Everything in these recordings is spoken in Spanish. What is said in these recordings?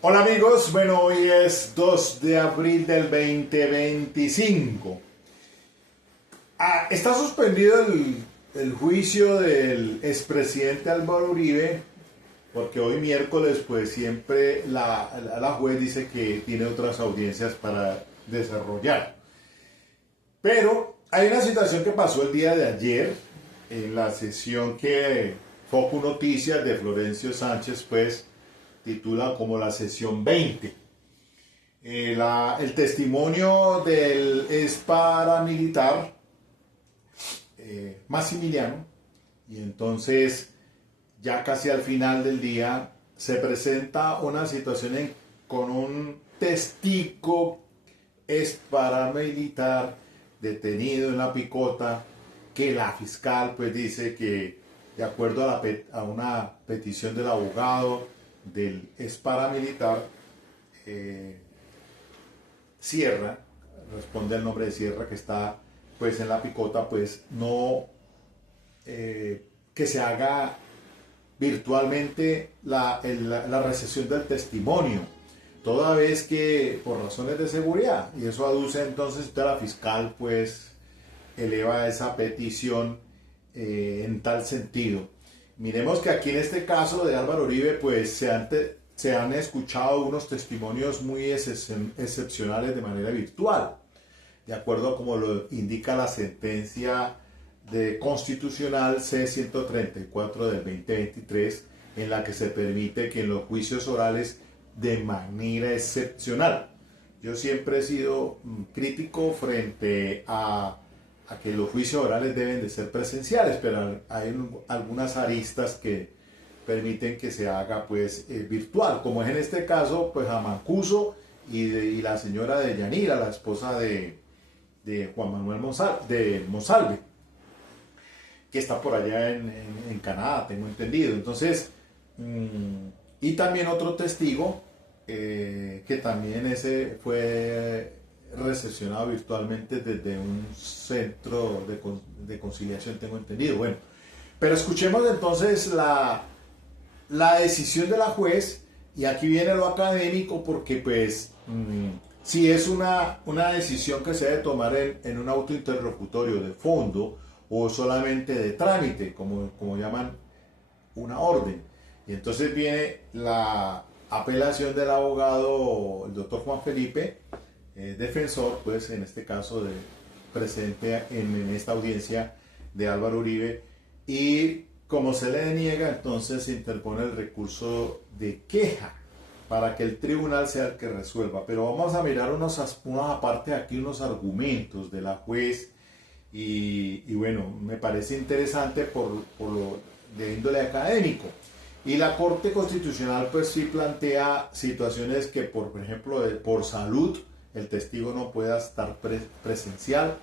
Hola amigos, bueno, hoy es 2 de abril del 2025. Está suspendido el juicio del expresidente Álvaro Uribe, porque hoy miércoles pues siempre la juez dice que tiene otras audiencias para desarrollar. Pero hay una situación que pasó el día de ayer en la sesión que Foco Noticias de Florencio Sánchez pues titula como la sesión 20. El testimonio del ex paramilitar Maximiliano, y entonces ya casi al final del día se presenta una situación con un testigo ex paramilitar detenido en la picota, que la fiscal pues dice que de acuerdo a una petición del abogado del ex paramilitar, Sierra, responde al nombre de Sierra, que está pues en la picota, pues no, que se haga virtualmente la recepción del testimonio, toda vez que por razones de seguridad, y eso aduce entonces la fiscal pues eleva esa petición en tal sentido. Miremos que aquí en este caso de Álvaro Uribe pues se han escuchado unos testimonios muy excepcionales de manera virtual, de acuerdo a como lo indica la sentencia de constitucional C-134 del 2023, en la que se permite que en los juicios orales de manera excepcional. Yo siempre he sido crítico frente a que los juicios orales deben de ser presenciales, pero hay algunas aristas que permiten que se haga pues virtual, como es en este caso pues a Mancuso y la señora de Yanira, la esposa de Juan Manuel Monsalve, que está por allá en Canadá, tengo entendido. Entonces, y también otro testigo, que también ese fue recepcionado virtualmente desde un centro de conciliación, tengo entendido. Bueno, pero escuchemos entonces la decisión de la juez, y aquí viene lo académico, porque pues si es una decisión que se debe tomar en un autointerlocutorio de fondo o solamente de trámite, como llaman una orden. Y entonces viene la apelación del abogado, el doctor Juan Felipe, defensor, pues en este caso presente en esta audiencia de Álvaro Uribe, y como se le deniega, entonces se interpone el recurso de queja para que el tribunal sea el que resuelva. Pero vamos a mirar unos aparte aquí, unos argumentos de la juez, y bueno, me parece interesante por lo de índole académico. Y la Corte Constitucional pues sí plantea situaciones que por ejemplo por salud el testigo no pueda estar presencial,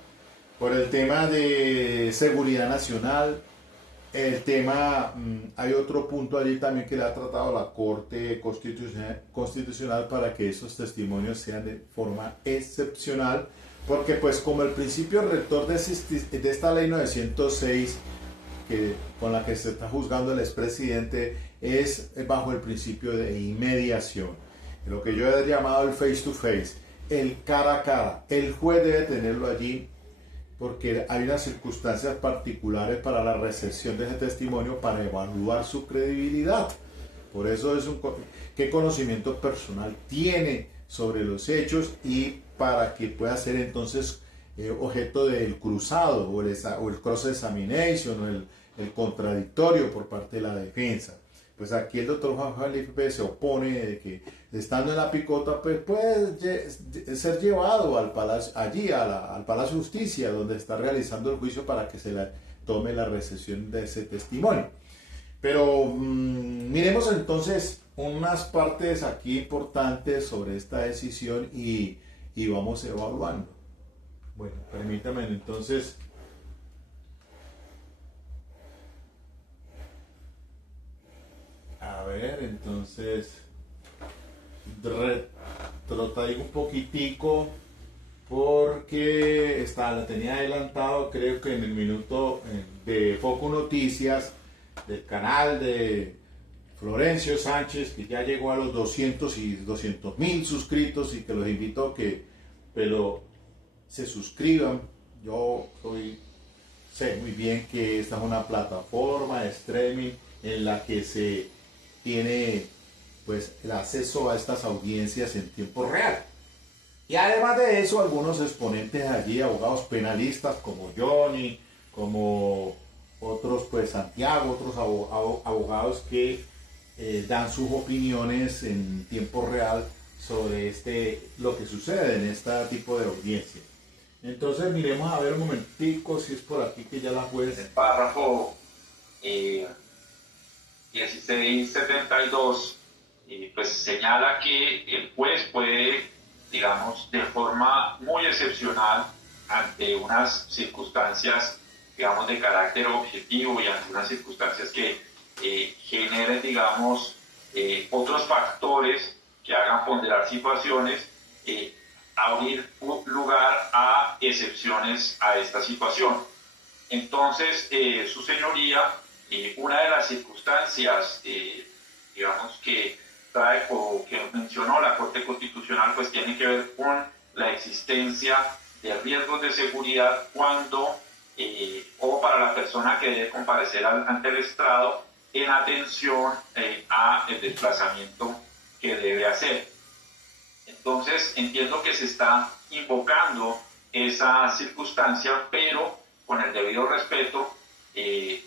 por el tema de seguridad nacional, el tema, hay otro punto allí también que le ha tratado la Corte Constitucional para que esos testimonios sean de forma excepcional, porque pues como el principio rector de esta ley 906, con la que se está juzgando el expresidente, es bajo el principio de inmediación, lo que yo he llamado el face to face, el cara a cara. El juez debe tenerlo allí porque hay unas circunstancias particulares para la recepción de ese testimonio para evaluar su credibilidad. Por eso es qué conocimiento personal tiene sobre los hechos, y para que pueda ser entonces objeto del cruzado o el cross-examination o el contradictorio por parte de la defensa. Pues aquí el doctor Juan Felipe se opone de que estando en la picota pues puede ser llevado al palacio, allí al Palacio de Justicia, donde está realizando el juicio, para que se le tome la recepción de ese testimonio. Pero miremos entonces unas partes aquí importantes sobre esta decisión y vamos evaluando. Bueno, permítame entonces. A ver, entonces retrotaigo un poquitico, porque la tenía adelantado, creo que en el minuto de Foco Noticias, del canal de Florencio Sánchez, que ya llegó a los 200.000 suscritos y que los invito a que pero se suscriban. Yo sé muy bien que esta es una plataforma de streaming en la que se tiene pues el acceso a estas audiencias en tiempo real. Y además de eso, algunos exponentes allí, abogados penalistas como Johnny, como otros, pues Santiago, otros abogados que dan sus opiniones en tiempo real sobre lo que sucede en este tipo de audiencia. Entonces miremos a ver un momentico si es por aquí que ya la juez. El párrafo 1672 pues señala que el juez puede, digamos, de forma muy excepcional, ante unas circunstancias, digamos, de carácter objetivo y ante unas circunstancias que generen, digamos, otros factores que hagan ponderar situaciones, abrir lugar a excepciones a esta situación. Entonces, su señoría, una de las circunstancias, digamos, que trae o que mencionó la Corte Constitucional, pues tiene que ver con la existencia de riesgos de seguridad cuando o para la persona que debe comparecer ante el estrado en atención a el desplazamiento que debe hacer. Entonces entiendo que se está invocando esa circunstancia, pero con el debido respeto, en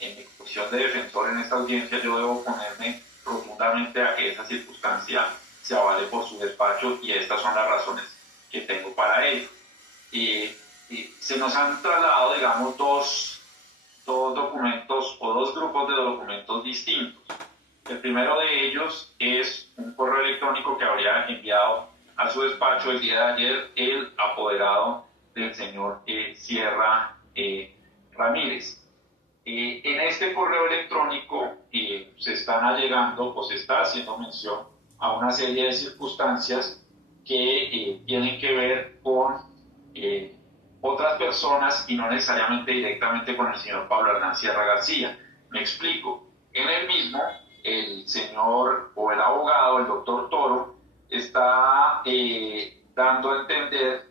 mi posición de defensor en esta audiencia, yo debo ponerme rotundamente a que esa circunstancia se avale por su despacho, y estas son las razones que tengo para ello. Se nos han trasladado, digamos, dos documentos o dos grupos de documentos distintos. El primero de ellos es un correo electrónico que habría enviado a su despacho el día de ayer el apoderado del señor Sierra Ramírez. En este correo electrónico se están allegando o se está haciendo mención a una serie de circunstancias que tienen que ver con otras personas y no necesariamente directamente con el señor Pablo Hernán Sierra García. Me explico. En el mismo, el señor o el abogado, el doctor Toro, está dando a entender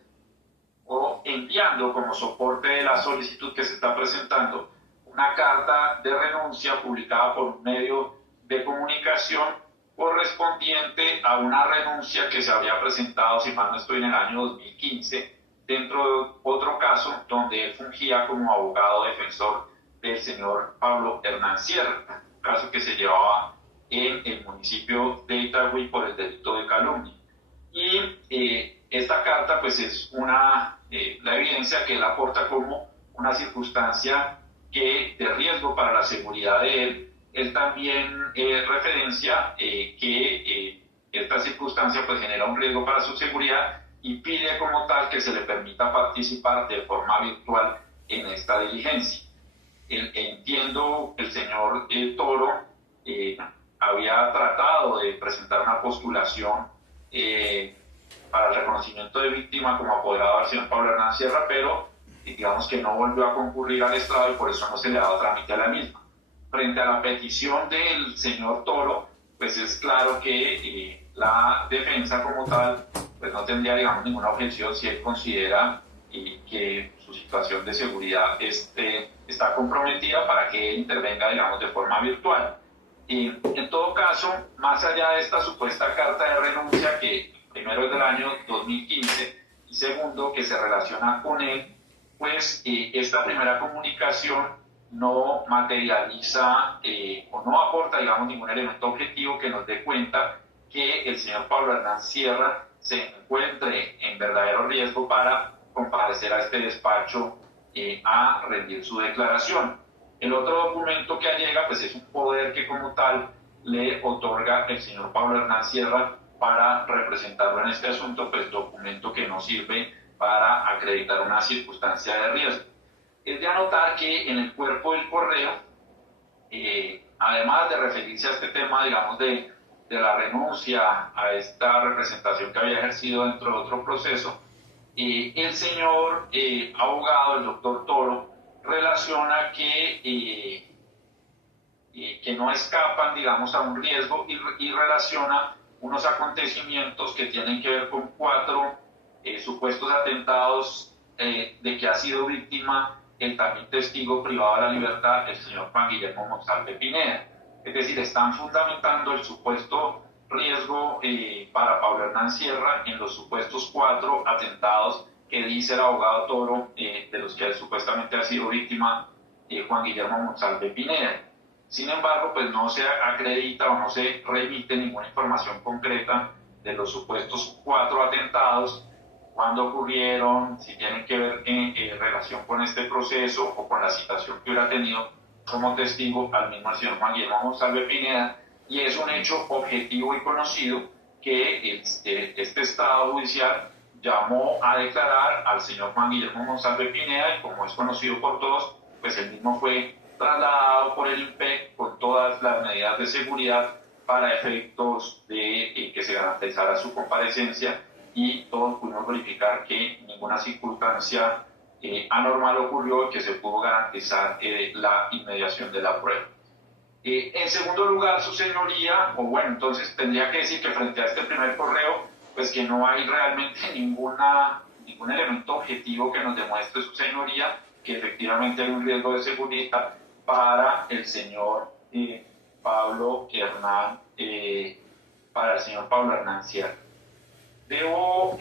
o enviando como soporte de la solicitud que se está presentando una carta de renuncia publicada por un medio de comunicación correspondiente a una renuncia que se había presentado, si mal no estoy, en el año 2015, dentro de otro caso donde él fungía como abogado defensor del señor Pablo Hernán Sierra, un caso que se llevaba en el municipio de Itagüí por el delito de calumnia. Y esta carta pues es la evidencia que él aporta como una circunstancia que de riesgo para la seguridad de él. Él también referencia que esta circunstancia pues genera un riesgo para su seguridad y pide como tal que se le permita participar de forma virtual en esta diligencia. Entiendo que el señor Toro había tratado de presentar una postulación para el reconocimiento de víctima como apoderado del señor Pablo Hernán Sierra, pero digamos que no volvió a concurrir al estrado y por eso no se le ha dado trámite a la misma. Frente a la petición del señor Toro, pues es claro que la defensa como tal pues no tendría, digamos, ninguna objeción si él considera que su situación de seguridad está comprometida para que él intervenga, digamos, de forma virtual. En todo caso, más allá de esta supuesta carta de renuncia, que primero es del año 2015 y segundo que se relaciona con él, pues esta primera comunicación no materializa o no aporta, digamos, ningún elemento objetivo que nos dé cuenta que el señor Pablo Hernán Sierra se encuentre en verdadero riesgo para comparecer a este despacho a rendir su declaración. El otro documento que allega pues es un poder que como tal le otorga el señor Pablo Hernán Sierra para representarlo en este asunto, pues documento que no sirve para acreditar una circunstancia de riesgo. Es de anotar que en el cuerpo del correo, además de referirse a este tema, digamos, de la renuncia a esta representación que había ejercido dentro de otro proceso, el señor abogado, el doctor Toro, relaciona que que no escapan, digamos, a un riesgo y relaciona unos acontecimientos que tienen que ver con 4 supuestos atentados de que ha sido víctima el también testigo privado de la libertad, el señor Juan Guillermo Monsalve Pineda. Es decir, están fundamentando el supuesto riesgo para Pablo Hernán Sierra en los supuestos 4 atentados que dice el abogado Toro, de los que supuestamente ha sido víctima Juan Guillermo Monsalve Pineda. Sin embargo, pues no se acredita o no se remite ninguna información concreta de los supuestos 4 atentados, cuándo ocurrieron, si tienen que ver en relación con este proceso o con la citación que hubiera tenido como testigo al mismo señor Juan Guillermo Monsalve Pineda, y es un hecho objetivo y conocido que este Estado judicial llamó a declarar al señor Juan Guillermo Monsalve Pineda, y como es conocido por todos, pues el mismo fue trasladado por el INPEC con todas las medidas de seguridad para efectos de que se garantizara su comparecencia, y todos pudimos verificar que ninguna circunstancia anormal ocurrió y que se pudo garantizar la inmediación de la prueba. En segundo lugar, su señoría, o bueno, entonces tendría que decir que frente a este primer correo, pues que no hay realmente ningún elemento objetivo que nos demuestre su señoría que efectivamente hay un riesgo de seguridad para el señor Pablo Hernán Sierra. Debo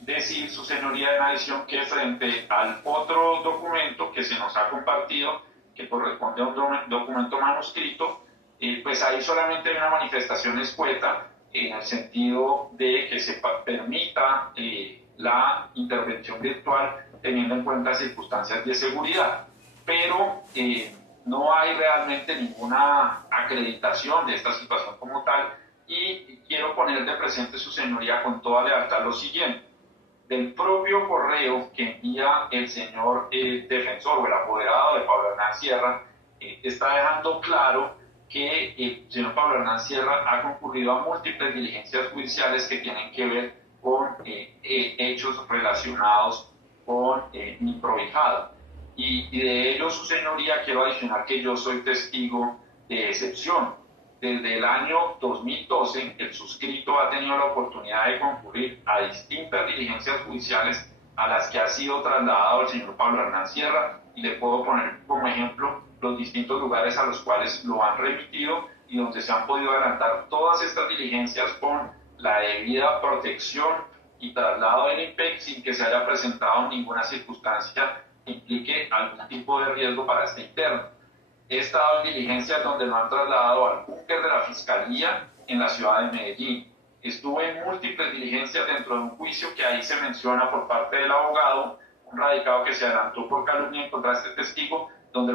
decir, su señoría, en adición, que frente al otro documento que se nos ha compartido, que corresponde a un documento manuscrito, pues ahí solamente hay una manifestación escueta en el sentido de que se permita la intervención virtual teniendo en cuenta circunstancias de seguridad, pero no hay realmente ninguna acreditación de esta situación como tal, y quiero poner de presente, su señoría, con toda lealtad lo siguiente. Del propio correo que envía el señor defensor o el apoderado de Pablo Hernán Sierra, está dejando claro que el señor Pablo Hernán Sierra ha concurrido a múltiples diligencias judiciales que tienen que ver con hechos relacionados con mi prohijado. Y de ello, su señoría, quiero adicionar que yo soy testigo de excepción. Desde el año 2012, el suscrito ha tenido la oportunidad de concurrir a distintas diligencias judiciales a las que ha sido trasladado el señor Pablo Hernán Sierra, y le puedo poner como ejemplo los distintos lugares a los cuales lo han remitido y donde se han podido adelantar todas estas diligencias con la debida protección y traslado del INPEC sin que se haya presentado ninguna circunstancia que implique algún tipo de riesgo para este interno. He estado en diligencias donde lo han trasladado al búnker de la Fiscalía en la ciudad de Medellín. Estuve en múltiples diligencias dentro de un juicio que ahí se menciona por parte del abogado, un radicado que se adelantó por calumnia en contra de este testigo, donde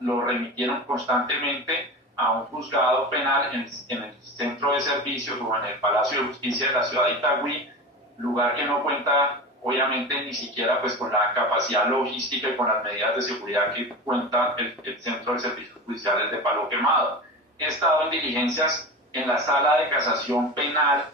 lo remitieron constantemente a un juzgado penal en el centro de servicios o en el Palacio de Justicia de la ciudad de Itagüí, lugar que no cuenta obviamente ni siquiera pues con la capacidad logística y con las medidas de seguridad que cuenta el Centro de Servicios Judiciales de Palo Quemado. He estado en diligencias en la Sala de Casación Penal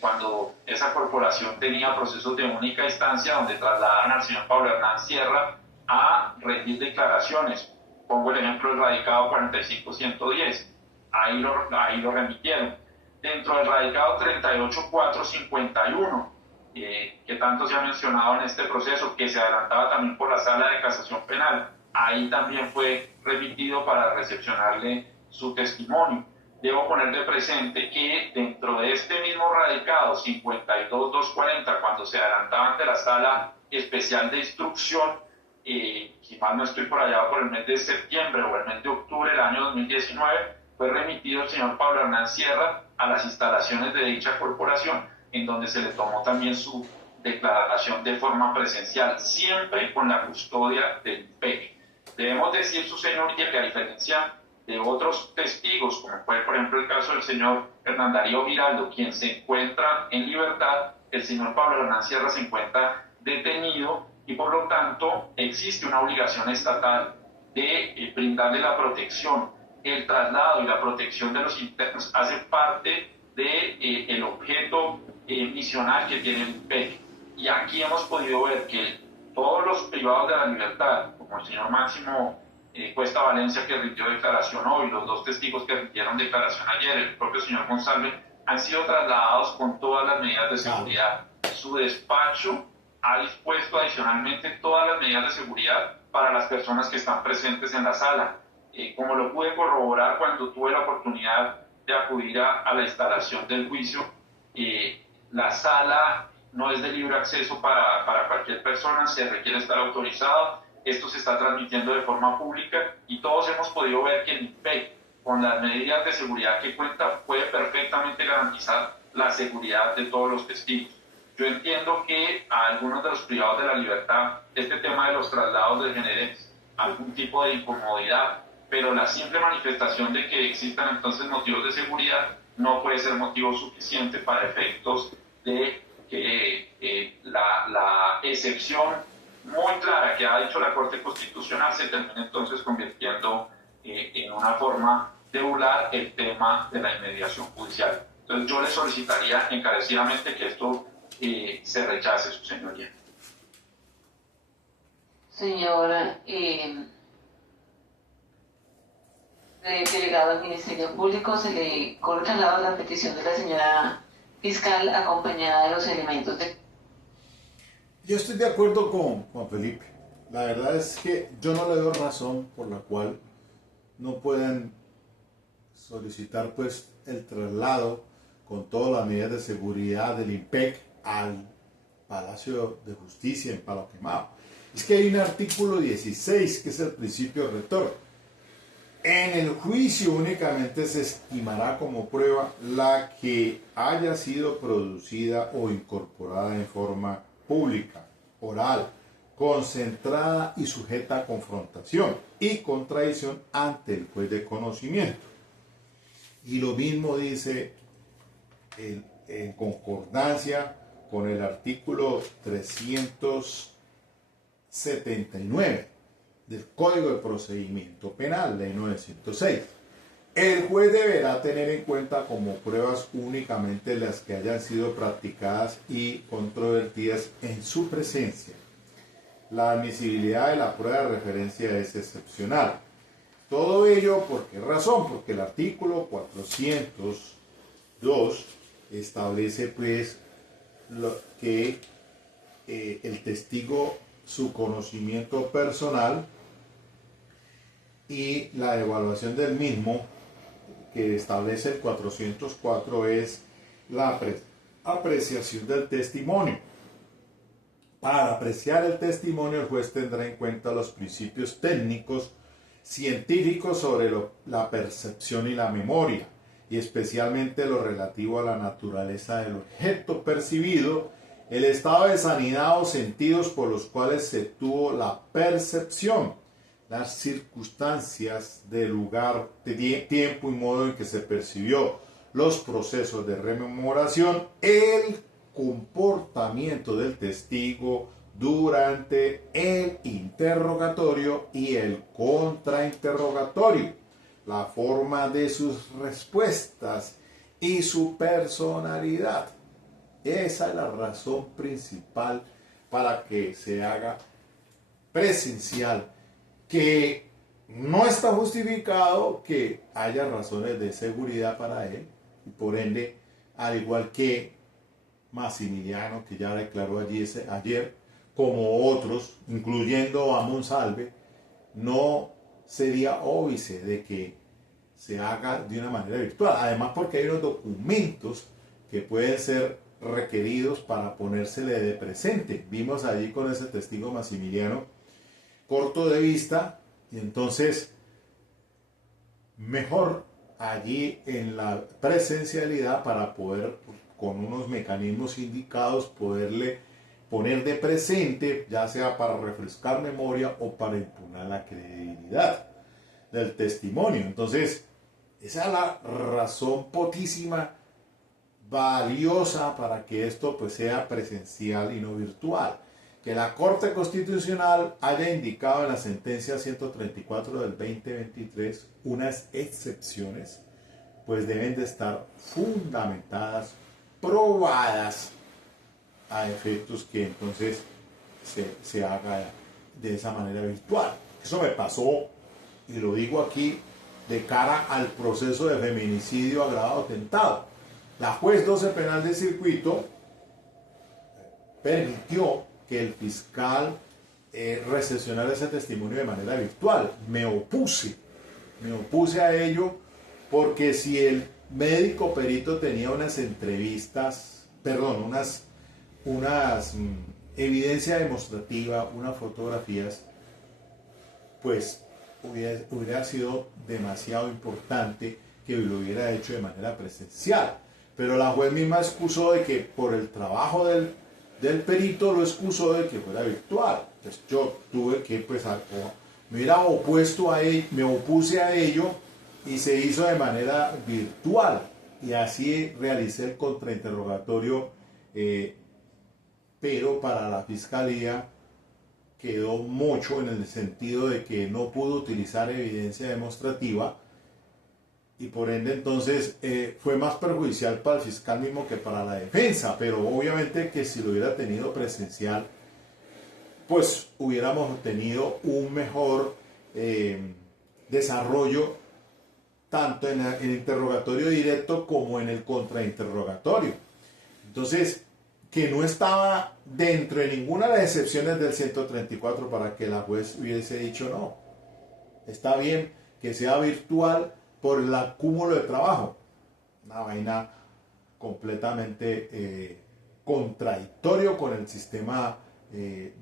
cuando esa corporación tenía procesos de única instancia donde trasladaban al señor Pablo Hernán Sierra a rendir declaraciones. Pongo el ejemplo del radicado 45110, ahí lo remitieron. Dentro del radicado 38451, que tanto se ha mencionado en este proceso, que se adelantaba también por la Sala de Casación Penal, ahí también fue remitido para recepcionarle su testimonio. Debo poner de presente que dentro de este mismo radicado 52240, cuando se adelantaba ante la Sala Especial de Instrucción, si mal no estoy, por allá por el mes de septiembre o el mes de octubre del año 2019, fue remitido el señor Pablo Hernán Sierra a las instalaciones de dicha corporación, en donde se le tomó también su declaración de forma presencial, siempre con la custodia del INPEC. Debemos decir, su señoría, que a diferencia de otros testigos, como fue por ejemplo el caso del señor Hernán Darío Giraldo, quien se encuentra en libertad, el señor Pablo Hernán Sierra se encuentra detenido, y por lo tanto existe una obligación estatal de brindarle la protección. El traslado y la protección de los internos hace parte del objeto misional que tiene el INPEC. Y aquí hemos podido ver que todos los privados de la libertad, como el señor Máximo Cuesta Valencia, que rindió declaración hoy, los dos testigos que rindieron declaración ayer, el propio señor González, han sido trasladados con todas las medidas de seguridad. Su despacho ha dispuesto adicionalmente todas las medidas de seguridad para las personas que están presentes en la sala. Como lo pude corroborar cuando tuve la oportunidad de acudir a la instalación del juicio, la sala no es de libre acceso para cualquier persona, se requiere estar autorizado. Esto se está transmitiendo de forma pública y todos hemos podido ver que el INPEC, con las medidas de seguridad que cuenta, puede perfectamente garantizar la seguridad de todos los testigos. Yo entiendo que a algunos de los privados de la libertad este tema de los traslados les genere algún tipo de incomodidad, pero la simple manifestación de que existan entonces motivos de seguridad no puede ser motivo suficiente para efectos de que la excepción muy clara que ha dicho la Corte Constitucional se termine entonces convirtiendo en una forma de burlar el tema de la inmediación judicial. Entonces yo le solicitaría encarecidamente que esto se rechace, su señoría. Señora, delegado del Ministerio Público, se le corre traslado la petición de la señora fiscal acompañada de los elementos de... Yo estoy de acuerdo con Juan Felipe. La verdad es que yo no le veo razón por la cual no puedan solicitar pues el traslado con todas las medidas de seguridad del INPEC al Palacio de Justicia en Palo Quemado. Es que hay un artículo 16 que es el principio rector. En el juicio únicamente se estimará como prueba la que haya sido producida o incorporada en forma pública, oral, concentrada y sujeta a confrontación y contradicción ante el juez de conocimiento. Y lo mismo dice en concordancia con el artículo 379 del Código de Procedimiento Penal, Ley 906. El juez deberá tener en cuenta como pruebas únicamente las que hayan sido practicadas y controvertidas en su presencia. La admisibilidad de la prueba de referencia es excepcional. Todo ello, ¿por qué razón? Porque el artículo 402 establece pues que el testigo, su conocimiento personal y la evaluación del mismo que establece el 404 es la apreciación del testimonio. Para apreciar el testimonio, el juez tendrá en cuenta los principios técnicos científicos sobre la percepción y la memoria, y especialmente lo relativo a la naturaleza del objeto percibido, el estado de sanidad o sentidos por los cuales se tuvo la percepción, las circunstancias del lugar, de tiempo y modo en que se percibió, los procesos de rememoración, el comportamiento del testigo durante el interrogatorio y el contrainterrogatorio, la forma de sus respuestas y su personalidad. Esa es la razón principal para que se haga presencial, que no está justificado que haya razones de seguridad para él, y por ende, al igual que Maximiliano, que ya declaró ayer, como otros, incluyendo a Monsalve, no sería óbice de que se haga de una manera virtual. Además, porque hay unos documentos que pueden ser requeridos para ponérsele de presente. Vimos allí con ese testigo Maximiliano corto de vista, y entonces mejor allí en la presencialidad para poder, con unos mecanismos indicados, poderle poner de presente, ya sea para refrescar memoria o para impugnar la credibilidad del testimonio. Entonces, esa es la razón potísima, valiosa para que esto pues sea presencial y no virtual. Que la Corte Constitucional haya indicado en la sentencia 134 del 2023 unas excepciones, pues deben de estar fundamentadas, probadas, a efectos que entonces se haga de esa manera virtual. Eso me pasó y lo digo aquí de cara al proceso de feminicidio agravado tentado. La juez 12 penal de circuito permitió que el fiscal recepcionara ese testimonio de manera virtual. Me opuse a ello porque si el médico perito tenía unas entrevistas, perdón, unas evidencia demostrativa, unas fotografías, pues hubiera sido demasiado importante que lo hubiera hecho de manera presencial. Pero la juez misma excusó de que por el trabajo del perito lo excusó de que fuera virtual. Entonces yo tuve que, pues, me opuse a ello y se hizo de manera virtual. Y así realicé el contrainterrogatorio, pero para la fiscalía quedó mucho en el sentido de que no pudo utilizar evidencia demostrativa y por ende entonces fue más perjudicial para el fiscal mismo que para la defensa, pero obviamente que si lo hubiera tenido presencial, pues hubiéramos tenido un mejor desarrollo tanto en el interrogatorio directo como en el contrainterrogatorio. Entonces, que no estaba dentro de ninguna de las excepciones del 134 para que la juez hubiese dicho no. Está bien que sea virtual por el acúmulo de trabajo. Una vaina completamente contradictorio con el sistema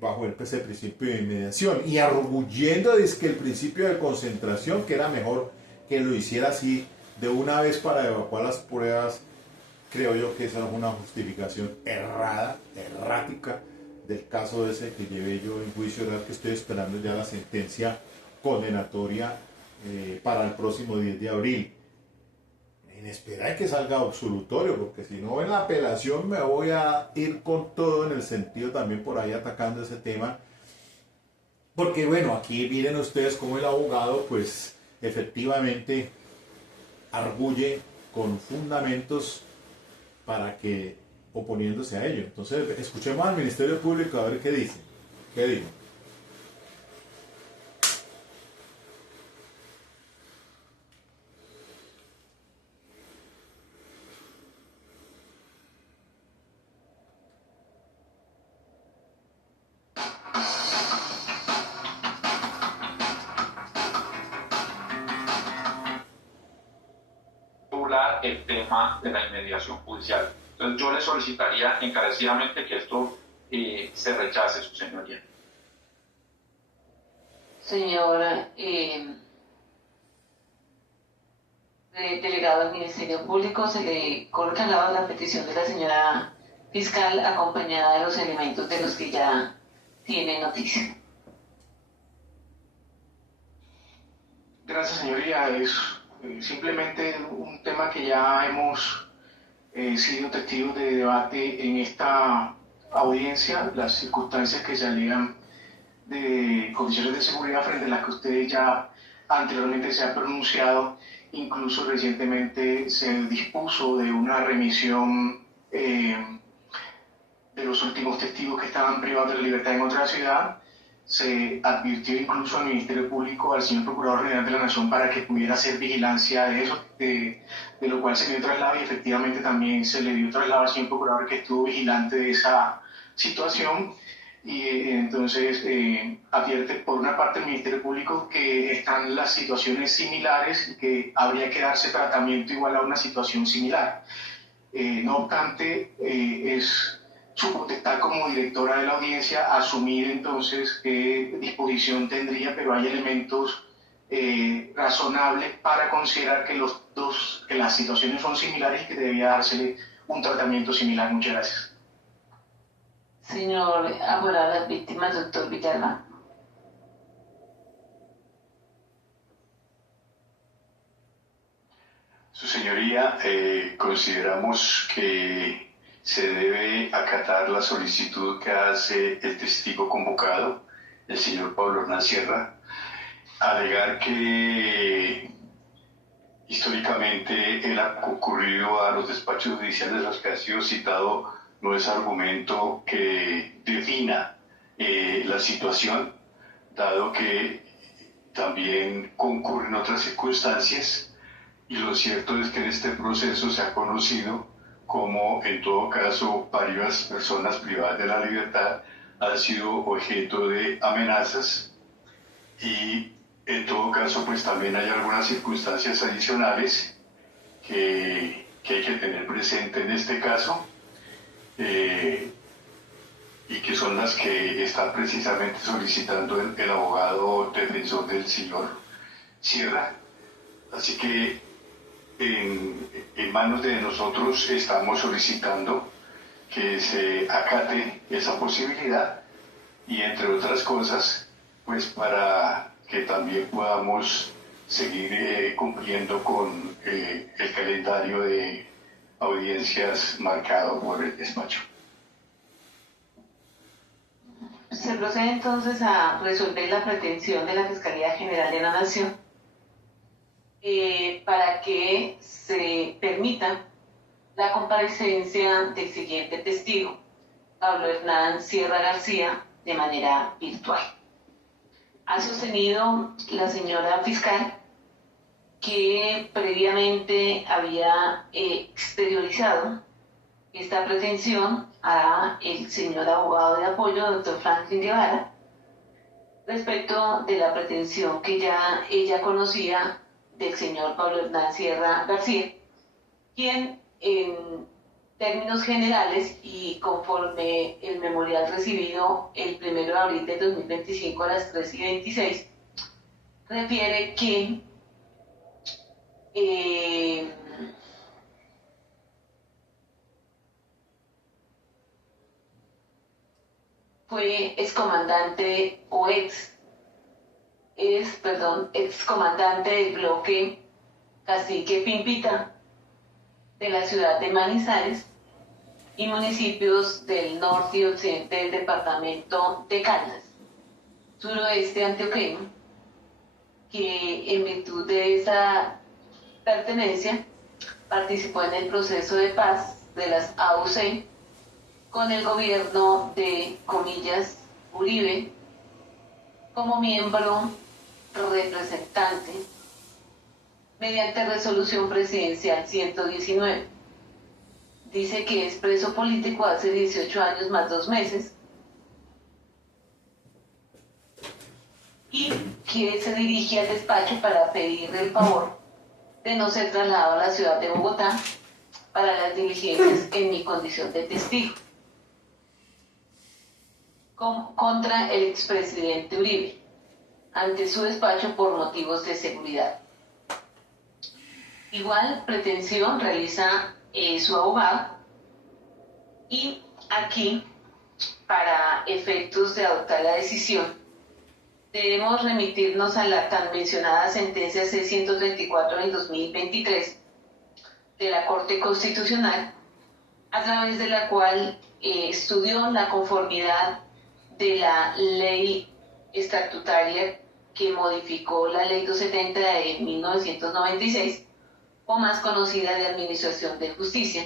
bajo ese principio de inmediación y arguyendo es que el principio de concentración, que era mejor que lo hiciera así de una vez para evacuar las pruebas. Creo yo que esa es una justificación errática del caso ese que llevé yo en juicio oral, que estoy esperando ya la sentencia condenatoria para el próximo 10 de abril. En espera de que salga absolutorio, porque si no en la apelación me voy a ir con todo en el sentido también por ahí atacando ese tema. Porque bueno, aquí miren ustedes cómo el abogado pues efectivamente arguye con fundamentos para que oponiéndose a ello. Entonces, escuchemos al Ministerio Público a ver qué dice. ¿Qué dijo? El tema de la inmediación judicial. Entonces yo le solicitaría encarecidamente que esto se rechace, su señoría. Señora, delegado del Ministerio Público, se le coloca al lado la petición de la señora fiscal acompañada de los elementos de los que ya tiene noticia. Gracias, señoría. Es simplemente un tema que ya hemos sido testigos de debate en esta audiencia, las circunstancias que se alegan de condiciones de seguridad frente a las que ustedes ya anteriormente se han pronunciado. Incluso recientemente se dispuso de una remisión de los últimos testigos que estaban privados de la libertad en otra ciudad. Se advirtió incluso al Ministerio Público, al señor Procurador General de la Nación, para que pudiera hacer vigilancia de eso, de lo cual se dio traslado y efectivamente también se le dio traslado al señor Procurador, que estuvo vigilante de esa situación. Y entonces advierte por una parte el Ministerio Público que están las situaciones similares y que habría que darse tratamiento igual a una situación similar. No obstante, es su potestad como directora de la audiencia asumir entonces qué disposición tendría, pero hay elementos razonables para considerar que que las situaciones son similares y que debía dársele un tratamiento similar. Muchas gracias. Señor abogado de las víctimas, doctor Villalba. Su señoría, consideramos que se debe acatar la solicitud que hace el testigo convocado, el señor Pablo Hernán Sierra, alegar que históricamente él ha concurrido a los despachos judiciales de los que ha sido citado no es argumento que defina la situación, dado que también concurren otras circunstancias, y lo cierto es que en este proceso se ha conocido como en todo caso varias personas privadas de la libertad han sido objeto de amenazas, y en todo caso pues también hay algunas circunstancias adicionales que hay que tener presente en este caso, y que son las que está precisamente solicitando el abogado defensor del señor Sierra. Así que en manos de nosotros estamos solicitando que se acate esa posibilidad, y entre otras cosas pues para que también podamos seguir cumpliendo con el calendario de audiencias marcado por el despacho. Se procede entonces a resolver la pretensión de la Fiscalía General de la Nación para que se permita la comparecencia del siguiente testigo, Pablo Hernán Sierra García, de manera virtual. Ha sostenido la señora fiscal que previamente había exteriorizado esta pretensión a el señor abogado de apoyo, doctor Franklin Guevara, respecto de la pretensión que ya ella conocía del señor Pablo Hernán Sierra García, quien en términos generales y conforme el memorial recibido el 1 de abril de 2025 a las 3:26, refiere que fue excomandante o excomandante del bloque Cacique Pimpita de la ciudad de Manizales y municipios del norte y occidente del departamento de Caldas, suroeste antioqueño, que en virtud de esa pertenencia participó en el proceso de paz de las AUC con el gobierno de, comillas, Uribe, como miembro representante mediante resolución presidencial 119. Dice que es preso político hace 18 años más 2 meses y que se dirige al despacho para pedirle el favor de no ser trasladado a la ciudad de Bogotá para las diligencias en mi condición de testigo contra el expresidente Uribe ante su despacho por motivos de seguridad. Igual pretensión realiza su abogado, y aquí, para efectos de adoptar la decisión, debemos remitirnos a la tan mencionada sentencia 634 del 2023 de la Corte Constitucional, a través de la cual estudió la conformidad de la ley estatutaria que modificó la Ley 270 de 1996, o más conocida de Administración de Justicia,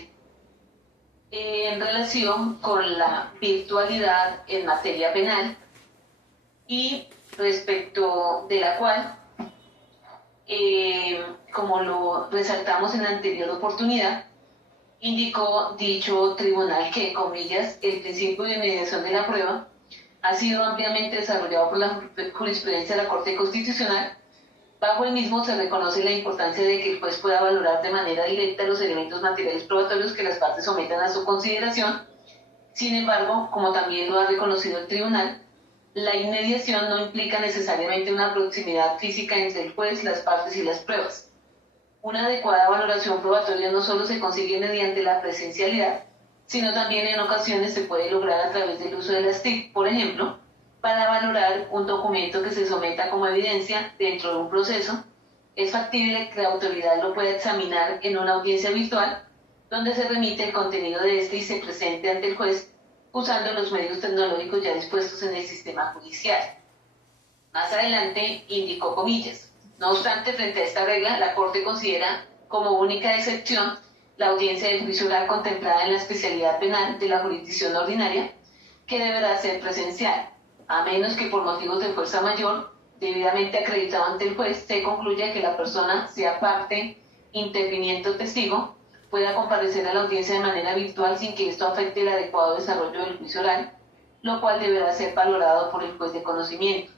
en relación con la virtualidad en materia penal, y respecto de la cual, como lo resaltamos en la anterior oportunidad, indicó dicho tribunal que, comillas, el principio de mediación de la prueba ha sido ampliamente desarrollado por la jurisprudencia de la Corte Constitucional. Bajo el mismo se reconoce la importancia de que el juez pueda valorar de manera directa los elementos materiales probatorios que las partes sometan a su consideración. Sin embargo, como también lo ha reconocido el tribunal, la inmediación no implica necesariamente una proximidad física entre el juez, las partes y las pruebas. Una adecuada valoración probatoria no solo se consigue mediante la presencialidad, sino también en ocasiones se puede lograr a través del uso de las TIC, por ejemplo, para valorar un documento que se someta como evidencia dentro de un proceso. Es factible que la autoridad lo pueda examinar en una audiencia virtual, donde se remite el contenido de este y se presente ante el juez usando los medios tecnológicos ya dispuestos en el sistema judicial. Más adelante indicó, comillas, no obstante, frente a esta regla, la Corte considera como única excepción la audiencia del juicio oral contemplada en la especialidad penal de la jurisdicción ordinaria, que deberá ser presencial, a menos que por motivos de fuerza mayor debidamente acreditado ante el juez, se concluye que la persona, sea parte, interviniente o testigo, pueda comparecer a la audiencia de manera virtual sin que esto afecte el adecuado desarrollo del juicio oral, lo cual deberá ser valorado por el juez de conocimiento.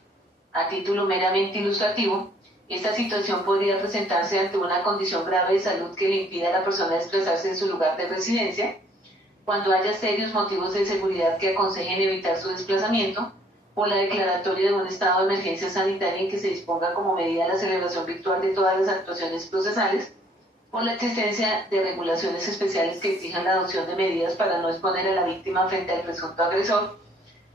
A título meramente ilustrativo, esta situación podría presentarse ante una condición grave de salud que le impida a la persona desplazarse en su lugar de residencia, cuando haya serios motivos de seguridad que aconsejen evitar su desplazamiento, por la declaratoria de un estado de emergencia sanitaria en que se disponga como medida la celebración virtual de todas las actuaciones procesales, por la existencia de regulaciones especiales que exijan la adopción de medidas para no exponer a la víctima frente al presunto agresor,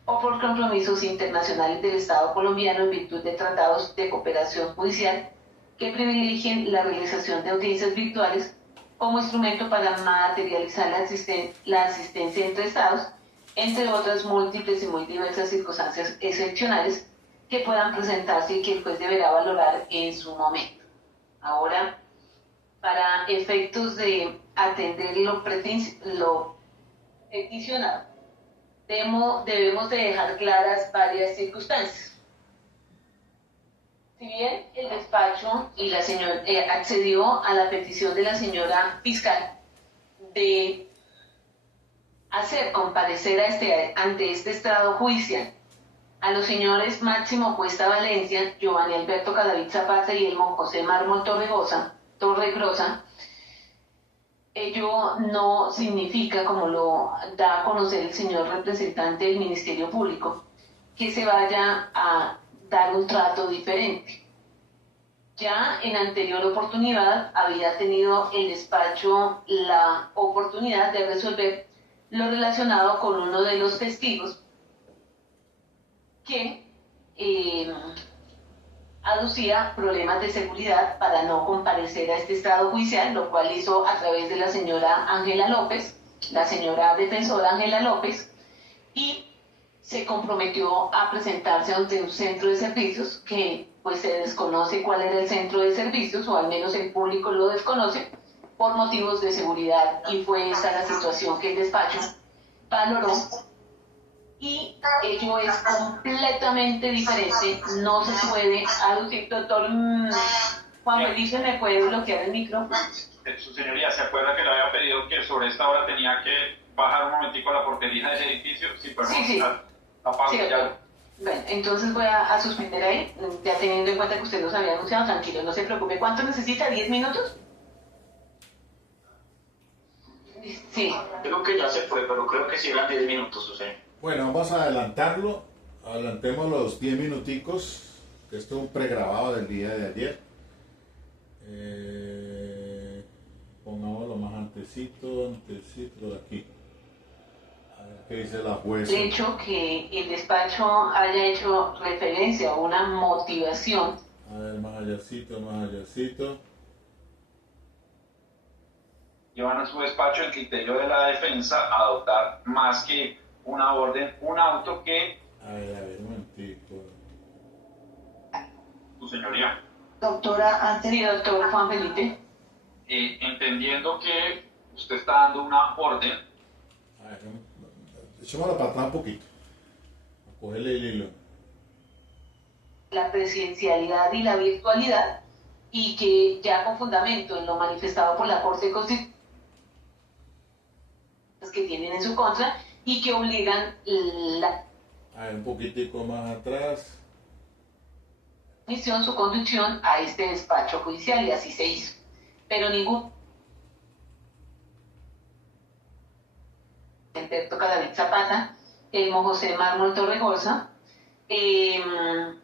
o por compromisos internacionales del Estado colombiano en virtud de tratados de cooperación judicial que privilegien la realización de audiencias virtuales como instrumento para materializar la asistencia entre Estados, entre otras múltiples y muy diversas circunstancias excepcionales que puedan presentarse y que el juez deberá valorar en su momento. Ahora, para efectos de atender lo peticionado, debemos de dejar claras varias circunstancias. Si bien el despacho y la señora accedió a la petición de la señora fiscal de hacer comparecer ante este estrado judicial a los señores Máximo Cuesta Valencia, Giovanni Alberto Cadavid Zapata y Elmo José Mármol Torregrosa, ello no significa, como lo da a conocer el señor representante del Ministerio Público, que se vaya a dar un trato diferente. Ya en anterior oportunidad había tenido el despacho la oportunidad de resolver lo relacionado con uno de los testigos que aducía problemas de seguridad para no comparecer a este estrado judicial, lo cual hizo a través de la señora Ángela López, la señora defensora Ángela López, y se comprometió a presentarse ante un centro de servicios que pues se desconoce cuál era el centro de servicios, o al menos el público lo desconoce, por motivos de seguridad, y fue esa la situación que el despacho valoró, y ello es completamente diferente. No se puede aducir, doctor Juan Felipe, ¿me puede bloquear el micrófono? Su señoría, ¿se acuerda que le había pedido que sobre esta hora tenía que bajar un momentico la portería del edificio? Sí, pero sí. Sí, ya. Bueno, entonces voy a suspender ahí, ya teniendo en cuenta que usted nos había anunciado. Tranquilo, no se preocupe. ¿Cuánto necesita? ¿10 minutos? Sí. Creo que ya se fue, pero creo que sí eran 10 minutos, o sea. Bueno, vamos a adelantarlo. Adelantemos los 10 minuticos, que esto es un pregrabado del día de ayer. Pongámoslo más antecito de aquí. A ver qué dice la jueza. El hecho que el despacho haya hecho referencia a una motivación. A ver, más allácito. Llevan a su despacho el criterio de la defensa a adoptar más que una orden, un auto que... A ver, un momentico. Su señoría. Doctora, antes de doctor Juan Felipe. Entendiendo que usted está dando una orden. A ver, echémoslo para atrás un poquito. A cogerle el hilo. La presidencialidad y la virtualidad, y que ya con fundamento en lo manifestado por la Corte Constitucional que tienen en su contra y que obligan A ver, un poquitico más atrás. Su conducción a este despacho judicial, y así se hizo. Pero ningún Alberto Cadavid Zapata, Elmo José Mármol Torregrosa, el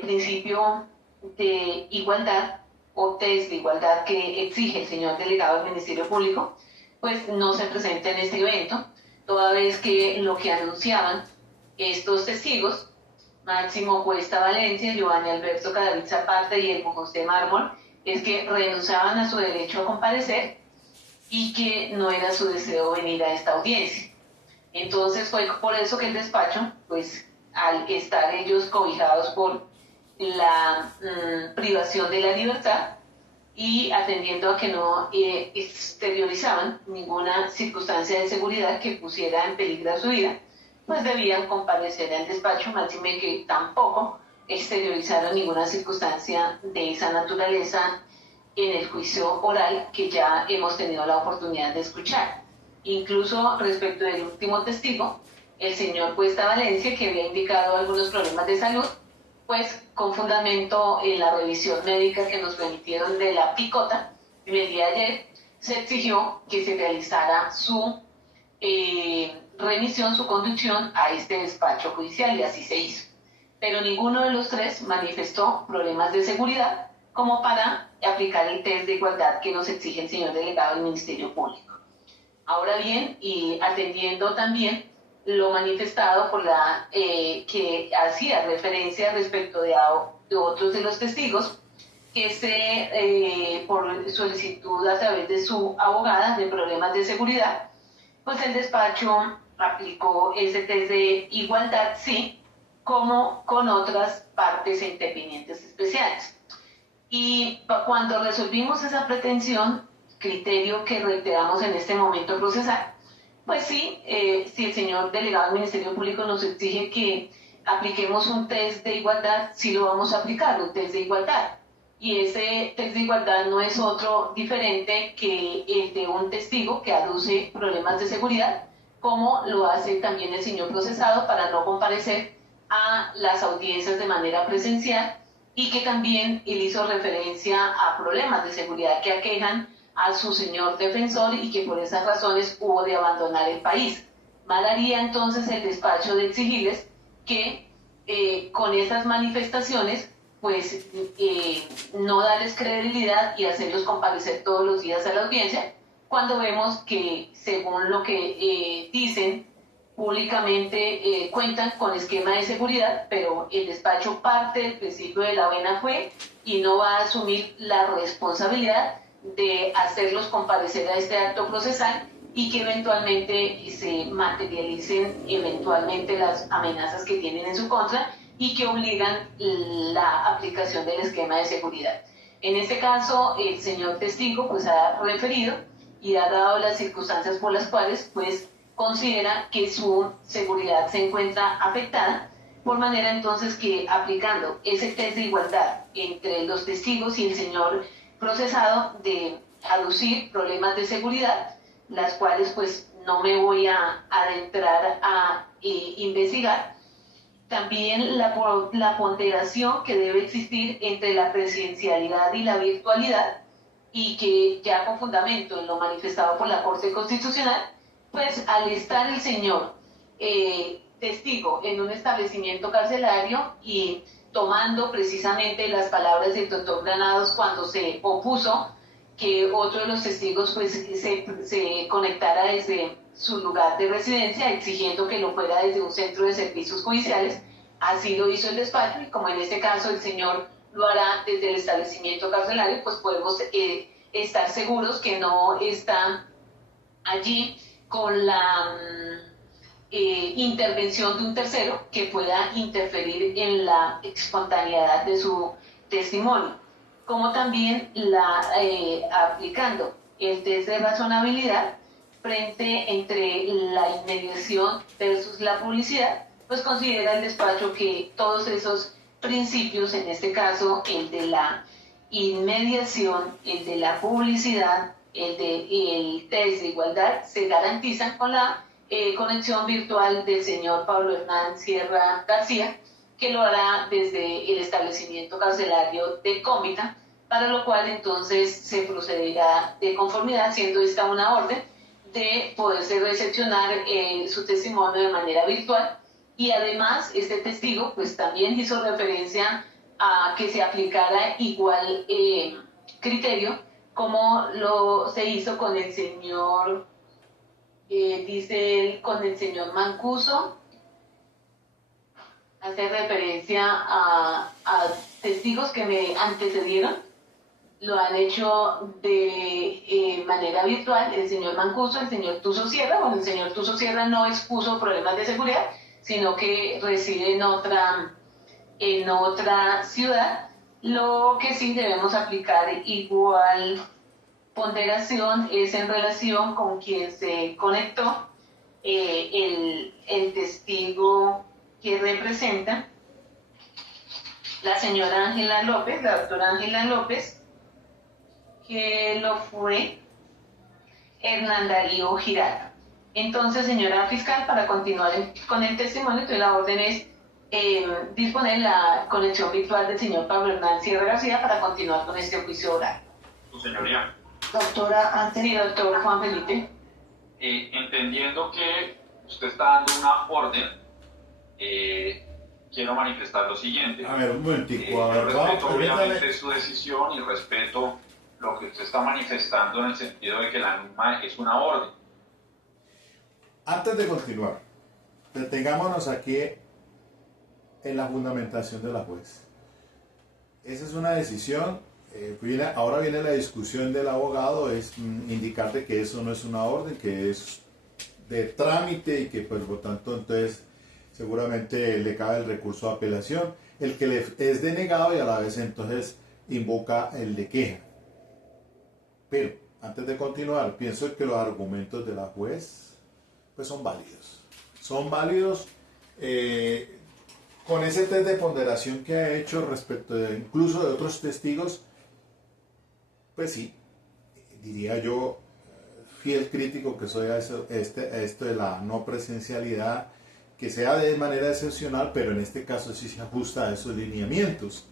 principio de igualdad o test de igualdad que exige el señor delegado del Ministerio Público, pues no se presenta en este evento, toda vez que lo que anunciaban estos testigos, Máximo Cuesta Valencia, Giovanni Alberto Cadavid Zapata y Elmo José Mármol, es que renunciaban a su derecho a comparecer y que no era su deseo venir a esta audiencia. Entonces fue por eso que el despacho, pues al estar ellos cobijados por la privación de la libertad y atendiendo a que no exteriorizaban ninguna circunstancia de seguridad que pusiera en peligro su vida, pues debían comparecer al despacho, máxime que tampoco exteriorizaron ninguna circunstancia de esa naturaleza en el juicio oral que ya hemos tenido la oportunidad de escuchar. Incluso respecto del último testigo, el señor Cuesta Valencia, que había indicado algunos problemas de salud, pues con fundamento en la revisión médica que nos remitieron de la picota el día de ayer, se exigió que se realizara su remisión, su conducción a este despacho judicial, y así se hizo. Pero ninguno de los tres manifestó problemas de seguridad como para aplicar el test de igualdad que nos exige el señor delegado del Ministerio Público. Ahora bien, y atendiendo también lo manifestado por la que hacía referencia respecto de otros de los testigos, que por solicitud a través de su abogada de problemas de seguridad, pues el despacho aplicó ese test de igualdad, sí, como con otras partes e intervinientes especiales. Y cuando resolvimos esa pretensión, criterio que reiteramos en este momento procesal, pues sí, si el señor delegado del Ministerio Público nos exige que apliquemos un test de igualdad, sí lo vamos a aplicar, un test de igualdad. Y ese test de igualdad no es otro diferente que el de un testigo que aduce problemas de seguridad, como lo hace también el señor procesado para no comparecer a las audiencias de manera presencial, y que también él hizo referencia a problemas de seguridad que aquejan a su señor defensor y que por esas razones hubo de abandonar el país. Mal haría entonces el despacho de exigirles que con esas manifestaciones pues no darles credibilidad y hacerlos comparecer todos los días a la audiencia, cuando vemos que según lo que dicen públicamente cuentan con esquema de seguridad, pero el despacho parte del principio de la buena fe y no va a asumir la responsabilidad de hacerlos comparecer a este acto procesal y que eventualmente se materialicen eventualmente las amenazas que tienen en su contra y que obligan la aplicación del esquema de seguridad. En este caso, el señor testigo pues ha referido y ha dado las circunstancias por las cuales pues considera que su seguridad se encuentra afectada, por manera entonces que aplicando ese test de igualdad entre los testigos y el señor procesado de aducir problemas de seguridad, las cuales pues no me voy a adentrar a investigar. También la ponderación que debe existir entre la presencialidad y la virtualidad, y que ya con fundamento en lo manifestado por la Corte Constitucional, pues al estar el señor testigo en un establecimiento carcelario y tomando precisamente las palabras del doctor Granados cuando se opuso que otro de los testigos pues se conectara desde su lugar de residencia, exigiendo que lo fuera desde un centro de servicios judiciales, así lo hizo el despacho, y como en este caso el señor lo hará desde el establecimiento carcelario, pues podemos estar seguros que no está allí con la intervención de un tercero que pueda interferir en la espontaneidad de su testimonio, como también aplicando el test de razonabilidad frente entre la inmediación versus la publicidad, pues considera el despacho que todos esos principios, en este caso el de la inmediación, el de la publicidad, el test de igualdad, se garantizan con la conexión virtual del señor Pablo Hernán Sierra García, que lo hará desde el establecimiento carcelario de Cómbita, para lo cual entonces se procederá de conformidad, siendo esta una orden de poderse recepcionar su testimonio de manera virtual. Y además este testigo pues también hizo referencia a que se aplicara igual criterio como se hizo con el señor, dice él, con el señor Mancuso. Hace referencia a testigos que me antecedieron, lo han hecho de manera virtual, el señor Mancuso, el señor Tuso Sierra. Bueno, el señor Tuso Sierra no expuso problemas de seguridad, sino que reside en otra ciudad. Lo que sí debemos aplicar igual ponderación es en relación con quien se conectó, el testigo que representa la señora Ángela López, la doctora Ángela López, que lo fue Hernán Darío Giraldo. Entonces, señora fiscal, para continuar con el testimonio, entonces la orden es disponer la conexión virtual del señor Pablo Hernán Sierra García para continuar con este juicio oral. Su señoría. Doctora, antes. Sí, doctor Juan Felipe. Entendiendo que usted está dando una orden, quiero manifestar lo siguiente. A ver, un momentico, a ver, respeto obviamente permítame. su decisión y respeto lo que usted está manifestando en el sentido de que la misma es una orden. Antes de continuar, detengámonos aquí en la fundamentación de la juez. Esa es una decisión, ahora viene la discusión del abogado, es indicarte que eso no es una orden, que es de trámite y que pues por tanto entonces seguramente le cabe el recurso de apelación, el que le es denegado y a la vez entonces invoca el de queja. Pero antes de continuar, pienso que los argumentos de la juez pues son válidos. Son válidos con ese test de ponderación que ha hecho respecto incluso de otros testigos, pues sí, diría yo, fiel crítico que soy a esto de la no presencialidad, que sea de manera excepcional, pero en este caso sí se ajusta a esos lineamientos.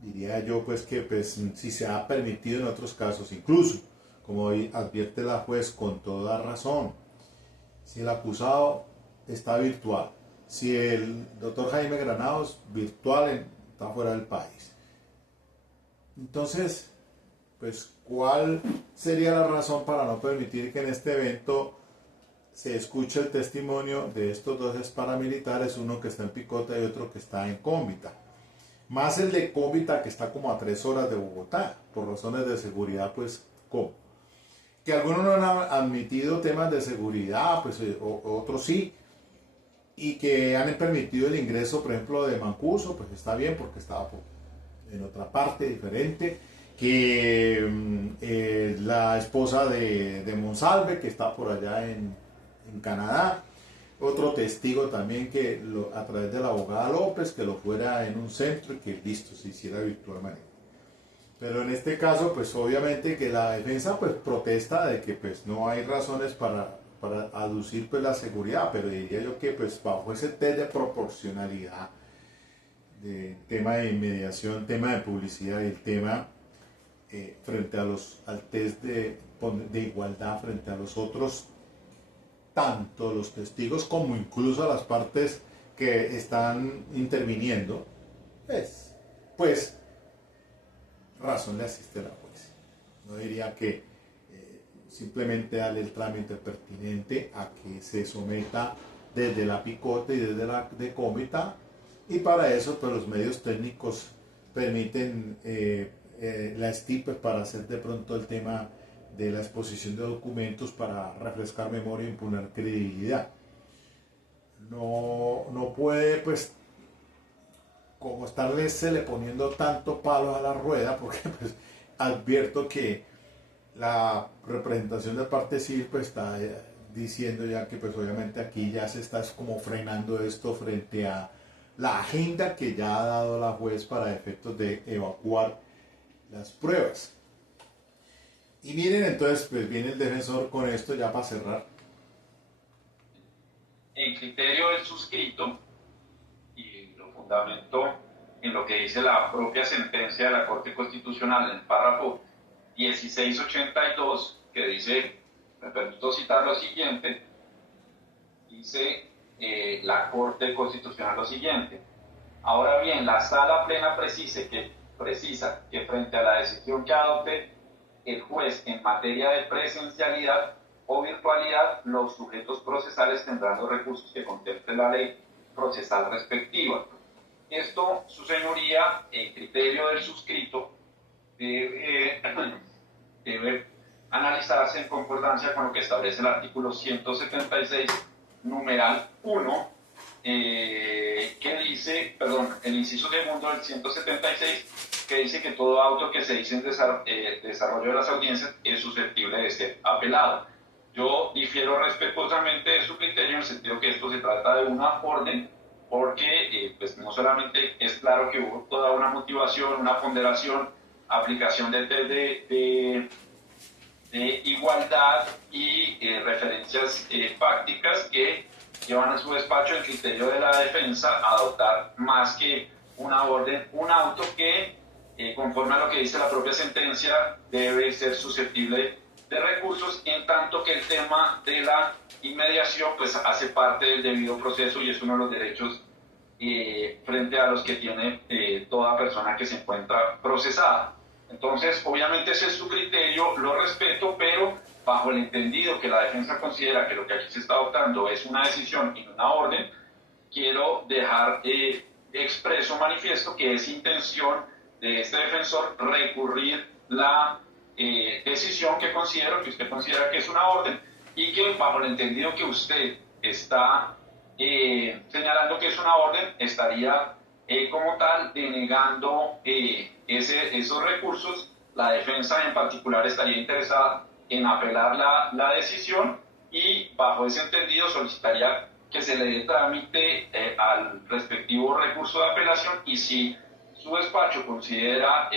Diría yo pues que pues, si se ha permitido en otros casos, incluso, como hoy advierte la juez con toda razón, si el acusado está virtual, si el doctor Jaime Granados virtual está fuera del país. Entonces, pues, ¿cuál sería la razón para no permitir que en este evento se escuche el testimonio de estos dos paramilitares, uno que está en Picota y otro que está en Cómbita? Más el de Cómbita, que está como a 3 horas de Bogotá, por razones de seguridad, pues, ¿cómo? Que algunos no han admitido temas de seguridad, pues otros sí, y que han permitido el ingreso, por ejemplo, de Mancuso, pues está bien porque estaba en otra parte diferente, que la esposa de Monsalve, que está por allá en Canadá, otro testigo también que a través de la abogada López, que lo fuera en un centro y que listo, se hiciera virtualmente. Pero en este caso, pues obviamente que la defensa pues protesta de que pues no hay razones para aducir pues la seguridad, pero diría yo que pues bajo ese test de proporcionalidad, de tema de inmediación, tema de publicidad y el tema frente al test de igualdad frente a los otros, tanto los testigos como incluso las partes que están interviniendo, pues razón le asiste a la juez. No diría que simplemente darle el trámite pertinente a que se someta desde la Picota y desde la de Cómbita, y para eso pues los medios técnicos permiten la STIP para hacer de pronto el tema de la exposición de documentos para refrescar memoria e imponer credibilidad. No puede pues como estarle poniendo tanto palos a la rueda, porque pues advierto que la representación de parte civil pues está diciendo ya que pues obviamente aquí ya se está como frenando esto frente a la agenda que ya ha dado la juez para efectos de evacuar las pruebas. Y miren, entonces pues viene el defensor con esto ya para cerrar. En criterio del suscrito, y lo fundamento en lo que dice la propia sentencia de la Corte Constitucional en el párrafo 1682, que dice, me permito citar lo siguiente, dice la Corte Constitucional lo siguiente: ahora bien, la Sala Plena precisa que frente a la decisión que adopte el juez en materia de presencialidad o virtualidad, los sujetos procesales tendrán los recursos que contemple la ley procesal respectiva. Esto, su señoría, en criterio del suscrito, debe analizarse en concordancia con lo que establece el artículo 176, numeral 1, que dice, el inciso segundo del 176, que dice que todo auto que se dice en desarrollo de las audiencias es susceptible de ser apelado. Yo difiero respetuosamente de su criterio en el sentido que esto se trata de una orden porque pues no solamente es claro que hubo toda una motivación, una ponderación, aplicación de igualdad y referencias fácticas que llevan a su despacho el criterio de la defensa a adoptar más que una orden, un auto que, conforme a lo que dice la propia sentencia, debe ser susceptible de recursos, en tanto que el tema de la inmediación pues hace parte del debido proceso y es uno de los derechos frente a los que tiene toda persona que se encuentra procesada. Entonces, obviamente ese es su criterio, lo respeto, pero bajo el entendido que la defensa considera que lo que aquí se está adoptando es una decisión y no una orden, quiero dejar expreso, manifiesto, que es intención de este defensor recurrir la decisión que usted considera que es una orden, y que bajo el entendido que usted está señalando que es una orden, estaría como tal denegando esos recursos. La defensa en particular estaría interesada en apelar la decisión y bajo ese entendido solicitaría que se le dé trámite al respectivo recurso de apelación, y si su despacho considera,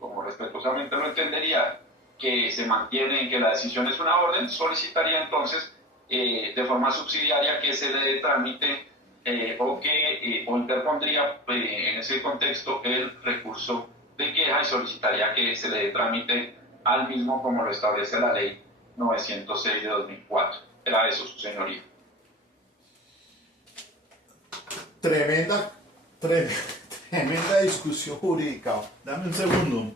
como respetuosamente lo entendería, que se mantiene en que la decisión es una orden, solicitaría entonces de forma subsidiaria que se le dé trámite o interpondría en ese contexto el recurso de queja y solicitaría que se le dé trámite al mismo como lo establece la ley 906 de 2004. Era eso, su señoría. Tremenda discusión jurídica. Dame un segundo.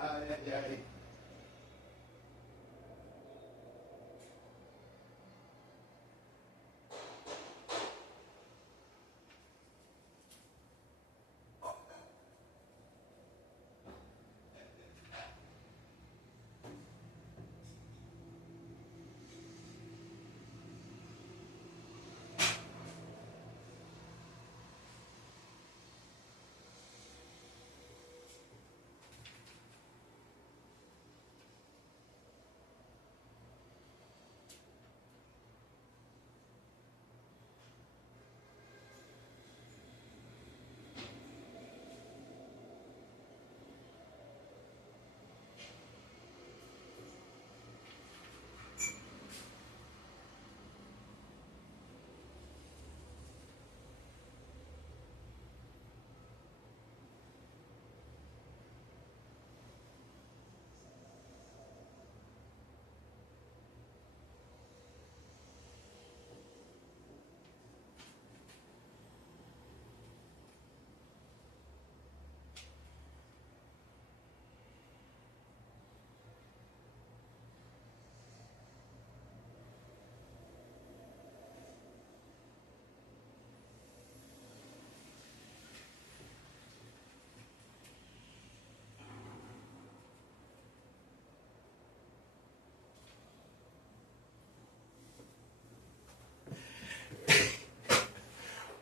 Ay.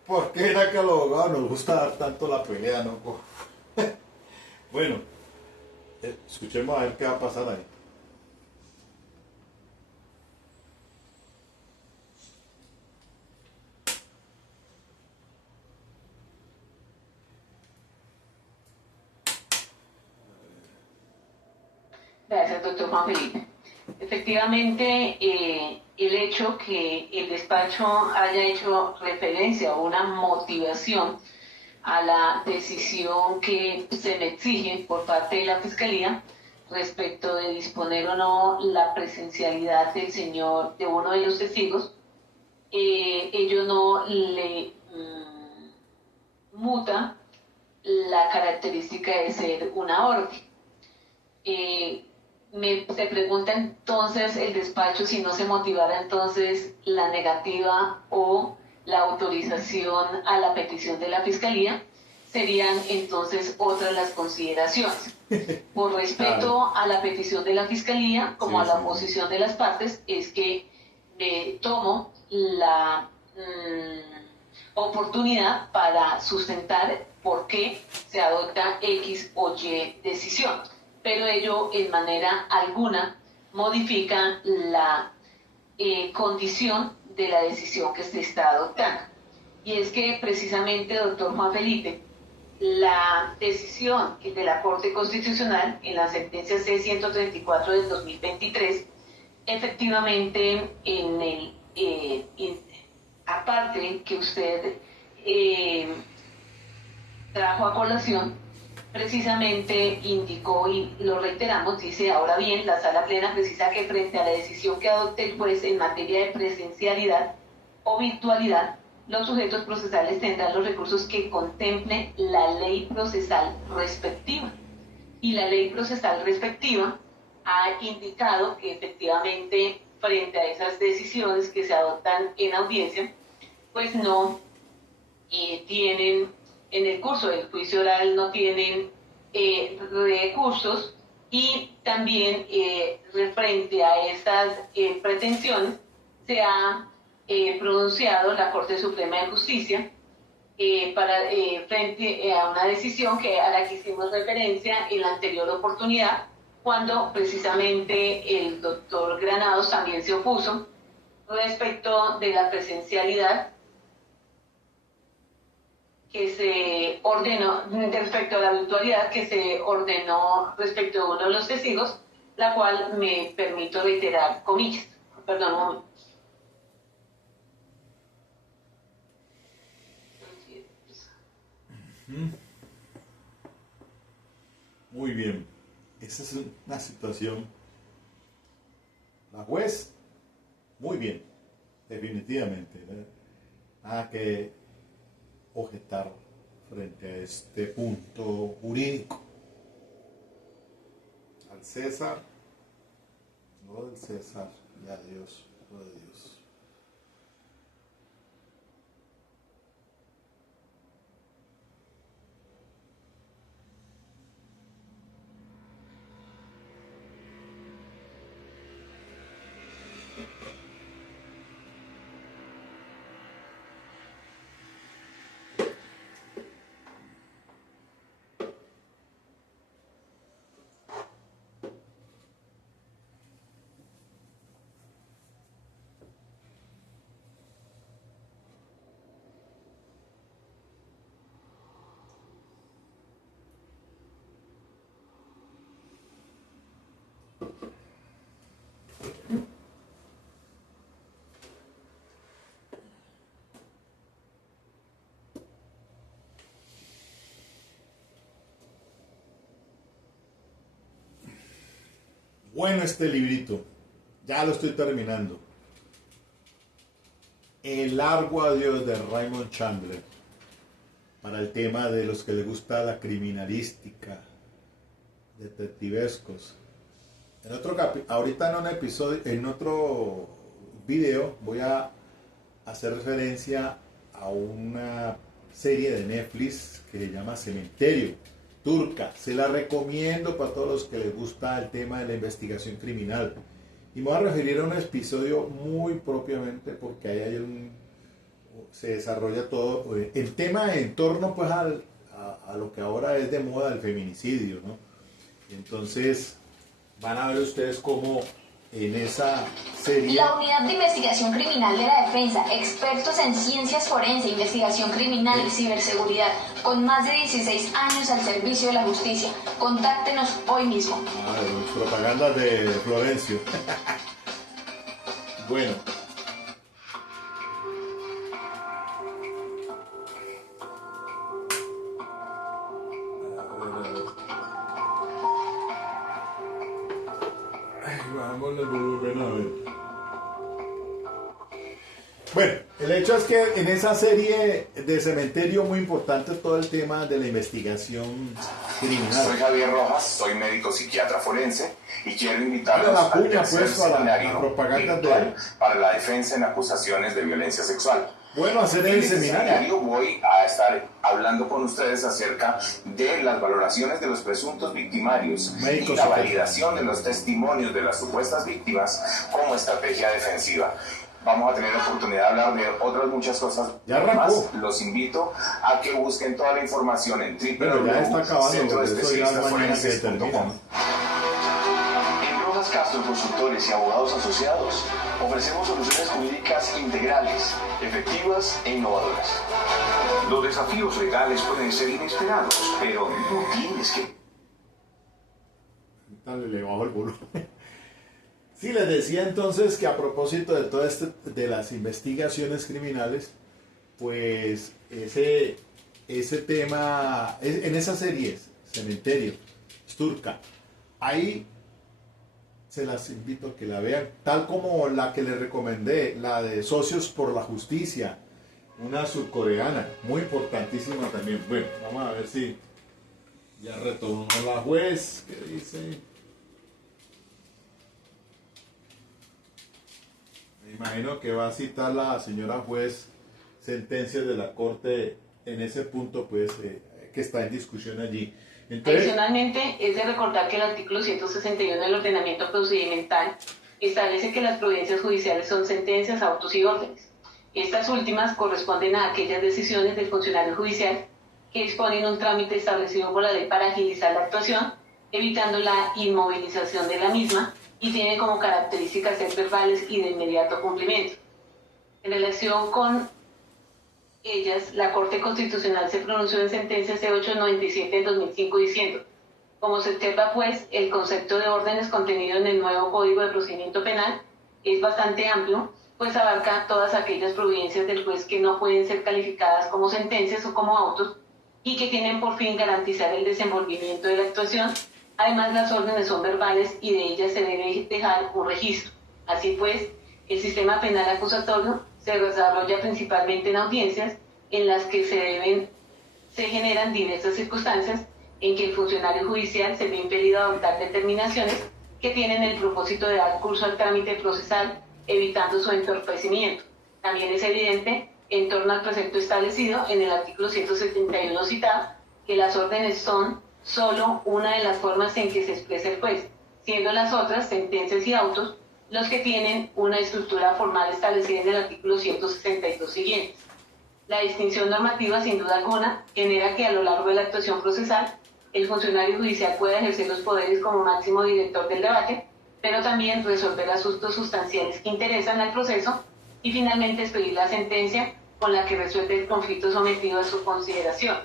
¿Por qué era que a los abogados nos gusta dar tanto la pelea, no? Bueno, escuchemos a ver qué va a pasar ahí. Gracias, doctor Juan Felipe. Efectivamente, el hecho que el despacho haya hecho referencia o una motivación a la decisión que se me exige por parte de la Fiscalía respecto de disponer o no la presencialidad del señor, de uno de los testigos, ello no le muta la característica de ser una orden. Se pregunta entonces el despacho si no se motivara entonces la negativa o la autorización a la petición de la Fiscalía, serían entonces otras las consideraciones. Por respeto a la petición de la Fiscalía, como a la oposición de las partes, es que me tomo la oportunidad para sustentar por qué se adopta X o Y decisión. Pero ello en manera alguna modifica la condición de la decisión que se está adoptando. Y es que precisamente, doctor Juan Felipe, la decisión de la Corte Constitucional en la sentencia C-134 del 2023, efectivamente, aparte que usted trajo a colación, precisamente indicó, y lo reiteramos, dice: ahora bien, la Sala Plena precisa que frente a la decisión que adopte el juez en materia de presencialidad o virtualidad, los sujetos procesales tendrán los recursos que contemple la ley procesal respectiva. Y la ley procesal respectiva ha indicado que efectivamente, frente a esas decisiones que se adoptan en audiencia, pues no tienen, en el curso del juicio oral no tienen recursos, y también frente a estas pretensiones se ha pronunciado la Corte Suprema de Justicia frente a una decisión a la que hicimos referencia en la anterior oportunidad, cuando precisamente el doctor Granados también se opuso respecto de la presencialidad que se ordenó, respecto a la virtualidad que se ordenó respecto de uno de los testigos, la cual me permito reiterar, comillas. Perdón, un momento. Muy bien, esa es una situación. La juez, muy bien, definitivamente, ¿verdad? Nada que objetar frente a este punto jurídico. Al César, lo del César, y a Dios, lo de Dios. Bueno, este librito, ya lo estoy terminando. El largo adiós de Raymond Chandler, para el tema de los que les gusta la criminalística, detectivescos. Ahorita en un episodio, en otro video, voy a hacer referencia a una serie de Netflix que se llama Cementerio, turca. Se la recomiendo para todos los que les gusta el tema de la investigación criminal. Y me voy a referir a un episodio muy propiamente porque ahí se desarrolla todo el tema en torno pues a lo que ahora es de moda, el feminicidio, ¿no? Entonces van a ver ustedes cómo en esa serie... La Unidad de Investigación Criminal de la Defensa, expertos en ciencias forense, investigación criminal y ciberseguridad, con más de 16 años al servicio de la justicia. Contáctenos hoy mismo. Propaganda de Florencio. Bueno. Bajamos el volumen a ver. Bueno, el hecho es que en esa serie de Cementerio muy importante todo el tema de la investigación criminal. Soy Javier Rojas, soy médico psiquiatra forense y quiero invitarlos al tercer seminario virtual para la defensa en acusaciones de violencia sexual. Bueno, hacer el seminario. Voy a estar hablando con ustedes acerca de las valoraciones de los presuntos victimarios y la validación de los testimonios de las supuestas víctimas como estrategia defensiva. Vamos a tener la oportunidad de hablar de otras muchas cosas más. Los invito a que busquen toda la información en www.centroespecialistaforenses.com. En Rojas Castro Consultores y Abogados Asociados ofrecemos soluciones jurídicas integrales, efectivas e innovadoras. Los desafíos legales pueden ser inesperados, pero no tienes que... Dale, le bajo el volumen. Sí, les decía entonces que a propósito de todo de las investigaciones criminales, pues ese tema, en esas series, Cementerio, Sturka, ahí se las invito a que la vean, tal como la que les recomendé, la de Socios por la Justicia, una surcoreana, muy importantísima también. Bueno, vamos a ver si ya retomó la juez, ¿qué dice? Me imagino que va a citar la señora juez sentencias de la Corte en ese punto, pues, que está en discusión allí. Entonces, adicionalmente, es de recordar que el artículo 161 del ordenamiento procedimental establece que las providencias judiciales son sentencias, autos y órdenes. Estas últimas corresponden a aquellas decisiones del funcionario judicial que exponen un trámite establecido por la ley para agilizar la actuación, evitando la inmovilización de la misma, y tienen como características ser verbales y de inmediato cumplimiento. En relación con ellas, la Corte Constitucional se pronunció en sentencia C897 del 2005 diciendo: como se observa, pues, el concepto de órdenes contenido en el nuevo Código de Procedimiento Penal es bastante amplio, pues abarca todas aquellas providencias del juez que no pueden ser calificadas como sentencias o como autos y que tienen por fin garantizar el desenvolvimiento de la actuación. Además, las órdenes son verbales y de ellas se debe dejar un registro. Así pues, el sistema penal acusatorio se desarrolla principalmente en audiencias en las que se generan diversas circunstancias en que el funcionario judicial se ve impedido a adoptar determinaciones que tienen el propósito de dar curso al trámite procesal, evitando su entorpecimiento. También es evidente, en torno al precepto establecido en el artículo 171 citado, que las órdenes son solo una de las formas en que se expresa el juez, siendo las otras, sentencias y autos, los que tienen una estructura formal establecida en el artículo 162 siguientes. La distinción normativa, sin duda alguna, genera que a lo largo de la actuación procesal, el funcionario judicial pueda ejercer los poderes como máximo director del debate, pero también resolver asuntos sustanciales que interesan al proceso y finalmente expedir la sentencia con la que resuelve el conflicto sometido a su consideración.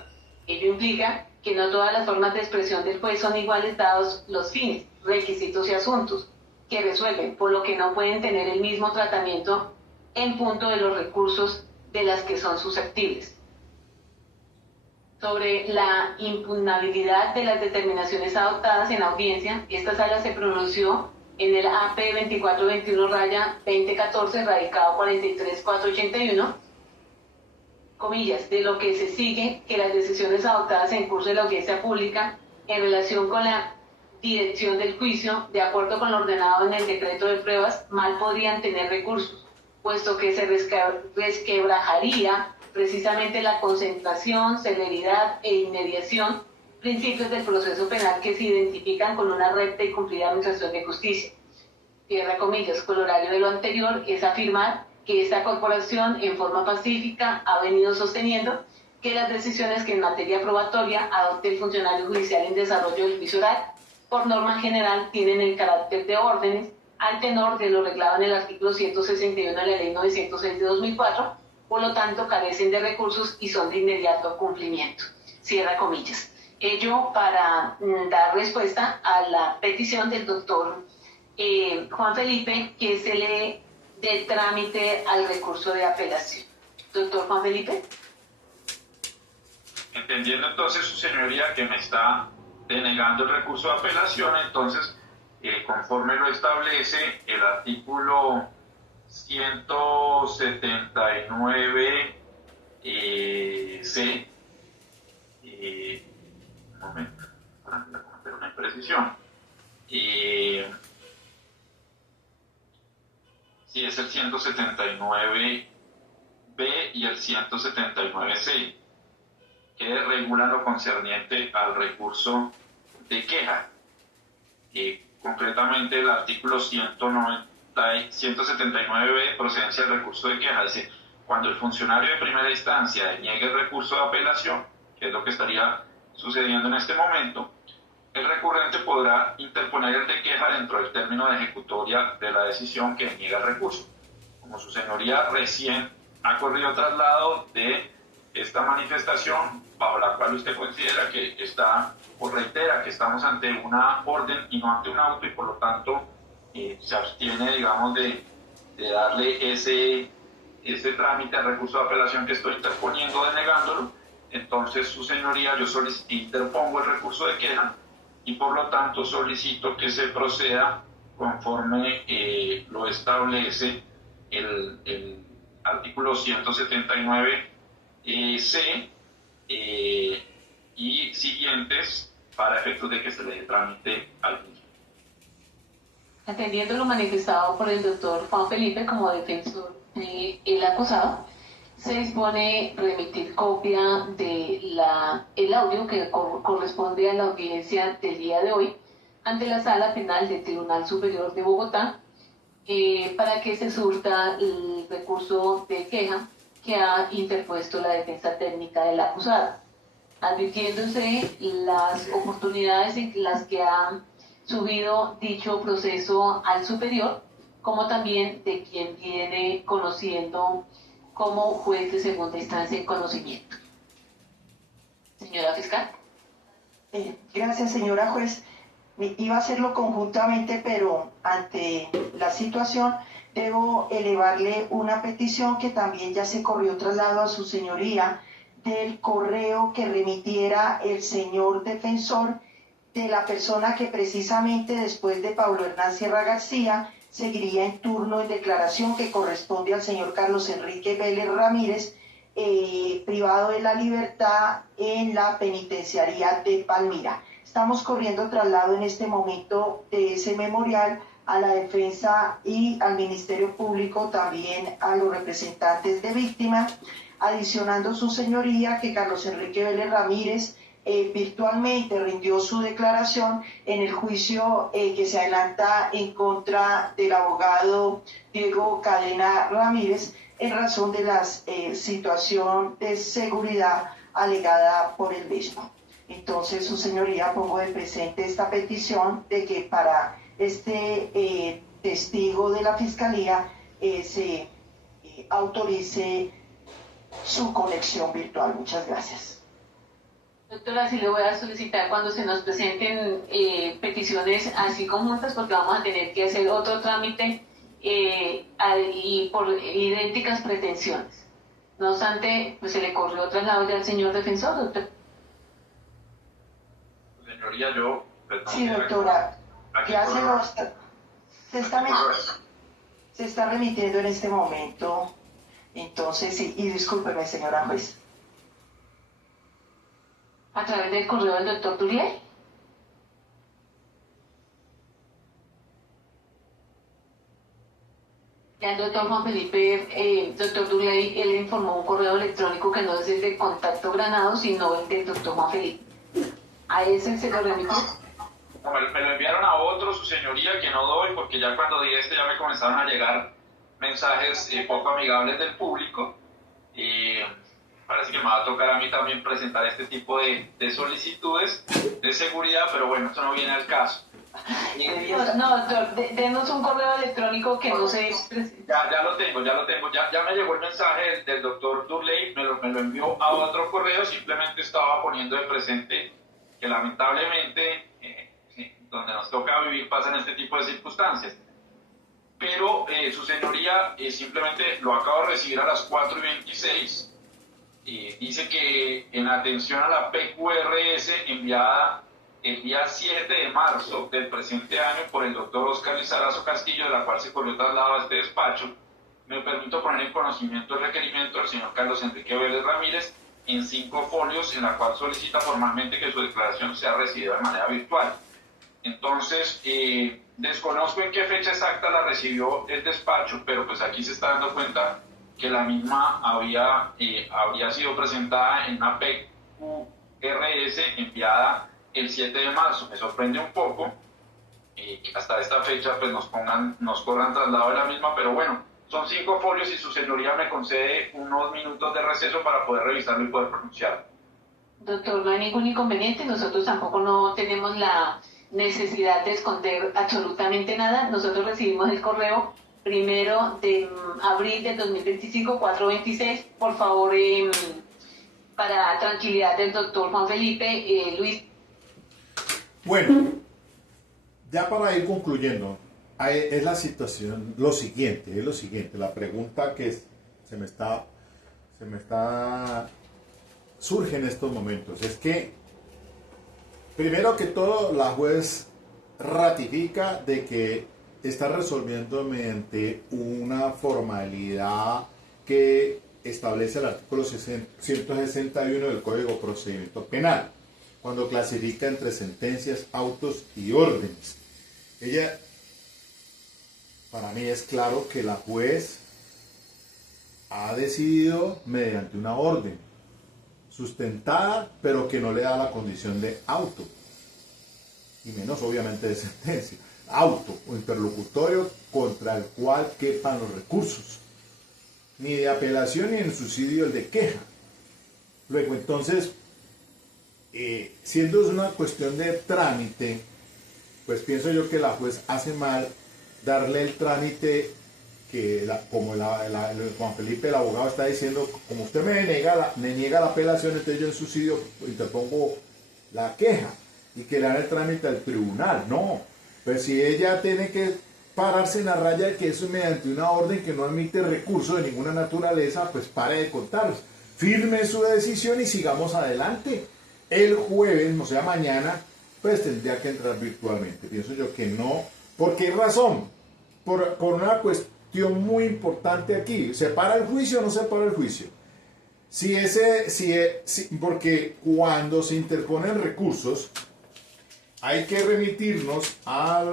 Ello implica que no todas las formas de expresión del juez son iguales dados los fines, requisitos y asuntos que resuelven, por lo que no pueden tener el mismo tratamiento en punto de los recursos de las que son susceptibles. Sobre la impugnabilidad de las determinaciones adoptadas en audiencia, esta sala se pronunció en el AP 2421-2014, radicado 43481, comillas, de lo que se sigue que las decisiones adoptadas en curso de la audiencia pública en relación con la dirección del juicio, de acuerdo con lo ordenado en el decreto de pruebas, mal podrían tener recursos, puesto que se resquebrajaría precisamente la concentración, celeridad e inmediación, principios del proceso penal que se identifican con una recta y cumplida administración de justicia. Cierra comillas. Colorario de lo anterior es afirmar que esta corporación en forma pacífica ha venido sosteniendo que las decisiones que en materia probatoria adopte el funcionario judicial en desarrollo del juicio oral, por norma general, tienen el carácter de órdenes al tenor de lo reglado en el artículo 161 de la Ley 906 de 2004, por lo tanto carecen de recursos y son de inmediato cumplimiento. Cierra comillas. Ello para dar respuesta a la petición del doctor Juan Felipe, que se le dé trámite al recurso de apelación. Doctor Juan Felipe. Entendiendo entonces, su señoría, que me está denegando el recurso de apelación, entonces, conforme lo establece el artículo 179 C, un momento, para cometer una imprecisión, sí, es el 179 B y el 179 C, que regulan lo concerniente al recurso de queja. Concretamente el artículo 179B, procedencia del recurso de queja, es decir, cuando el funcionario de primera instancia deniegue el recurso de apelación, que es lo que estaría sucediendo en este momento, el recurrente podrá interponer el de queja dentro del término de ejecutoria de la decisión que niega el recurso. Como su señoría recién ha corrido traslado de esta manifestación, bajo la cual usted considera que está, o reitera que estamos ante una orden y no ante un auto, y por lo tanto se abstiene, digamos, de darle ese trámite al recurso de apelación que estoy interponiendo, denegándolo, entonces su señoría, yo interpongo el recurso de queja y por lo tanto solicito que se proceda conforme lo establece el artículo 179 C y siguientes para efectos de que se le dé trámite al mismo. Atendiendo lo manifestado por el doctor Juan Felipe como defensor del acusado, se dispone remitir copia de el audio que corresponde a la audiencia del día de hoy ante la Sala Penal del Tribunal Superior de Bogotá para que se surta el recurso de queja que ha interpuesto la defensa técnica del acusado, advirtiéndose las oportunidades en las que ha subido dicho proceso al superior, como también de quien viene conociendo como juez de segunda instancia en conocimiento. Señora fiscal. Gracias, señora juez. Iba a hacerlo conjuntamente, pero ante la situación debo elevarle una petición que también ya se corrió traslado a su señoría del correo que remitiera el señor defensor de la persona que precisamente después de Pablo Hernán Sierra García seguiría en turno en declaración, que corresponde al señor Carlos Enrique Vélez Ramírez, privado de la libertad en la penitenciaría de Palmira. Estamos corriendo traslado en este momento de ese memorial a la defensa y al Ministerio Público, también a los representantes de víctimas, adicionando su señoría que Carlos Enrique Vélez Ramírez virtualmente rindió su declaración en el juicio que se adelanta en contra del abogado Diego Cadena Ramírez en razón de la situación de seguridad alegada por el mismo. Entonces, su señoría, pongo de presente esta petición de que para este testigo de la Fiscalía se autorice su conexión virtual. Muchas gracias. Doctora, sí le voy a solicitar cuando se nos presenten peticiones así conjuntas, porque vamos a tener que hacer otro trámite y por idénticas pretensiones. No obstante, pues se le corrió traslado ya al señor defensor, doctor. Señoría, yo... Sí, doctora. Ya se está remitiendo en este momento. Entonces, sí, y discúlpeme, señora juez. A través del correo del doctor Durley. Ya el doctor Juan Felipe, doctor Durley, él informó un correo electrónico que no es el de Contacto Granado, sino el del doctor Juan Felipe. ¿A ese se lo remitió? No, me lo enviaron a otro, su señoría, que no doy, porque ya cuando di ya me comenzaron a llegar mensajes poco amigables del público. Parece que me va a tocar a mí también presentar este tipo de solicitudes de seguridad, pero bueno, esto no viene al caso. No, doctor, denos un correo electrónico que no se... Ya lo tengo, ya me llegó el mensaje del doctor Durley, me lo envió a otro correo, simplemente estaba poniendo de presente que lamentablemente donde nos toca vivir pasan este tipo de circunstancias. Pero su señoría simplemente lo acabo de recibir a las 4:26. Dice que en atención a la PQRS enviada el día 7 de marzo del presente año por el doctor Oscar Lizarazo Castillo, de la cual se corrió traslado a este despacho, me permito poner en conocimiento el requerimiento del señor Carlos Enrique Vélez Ramírez en 5 folios, en la cual solicita formalmente que su declaración sea recibida de manera virtual. Entonces, desconozco en qué fecha exacta la recibió el despacho, pero pues aquí se está dando cuenta que la misma habría sido presentada en una PQRS enviada el 7 de marzo. Me sorprende un poco que hasta esta fecha pues nos corran traslado de la misma, pero bueno, son 5 folios y su señoría me concede unos minutos de receso para poder revisarlo y poder pronunciarlo. Doctor, no hay ningún inconveniente. Nosotros tampoco no tenemos la necesidad de esconder absolutamente nada. Nosotros recibimos el correo 1 de abril del 2025, 426. Por favor, para tranquilidad del doctor Juan Felipe, Luis. Bueno, ya para ir concluyendo, es la situación, lo siguiente, la pregunta que surge en estos momentos, es que, primero que todo, la juez ratifica de que está resolviendo mediante una formalidad que establece el artículo 161 del Código de Procedimiento Penal, cuando clasifica entre sentencias, autos y órdenes. Para mí es claro que la juez ha decidido mediante una orden sustentada, pero que no le da la condición de auto, y menos obviamente de sentencia, auto o interlocutorio contra el cual quepan los recursos, ni de apelación ni en subsidio el de queja. Luego, entonces, siendo una cuestión de trámite, pues pienso yo que la juez hace mal darle el trámite que, como Juan Felipe, el abogado, está diciendo, como usted me niega la apelación, entonces yo en subsidio interpongo la queja y que le dan el trámite al tribunal. No, pues si ella tiene que pararse en la raya de que eso es mediante una orden que no admite recurso de ninguna naturaleza, pues pare de contar, firme su decisión y sigamos adelante. El jueves, o sea mañana, pues tendría que entrar virtualmente. Pienso yo que no. ¿Por qué razón? Por una cuestión muy importante aquí. ¿Se para el juicio o no se para el juicio? Porque cuando se interponen recursos, hay que remitirnos al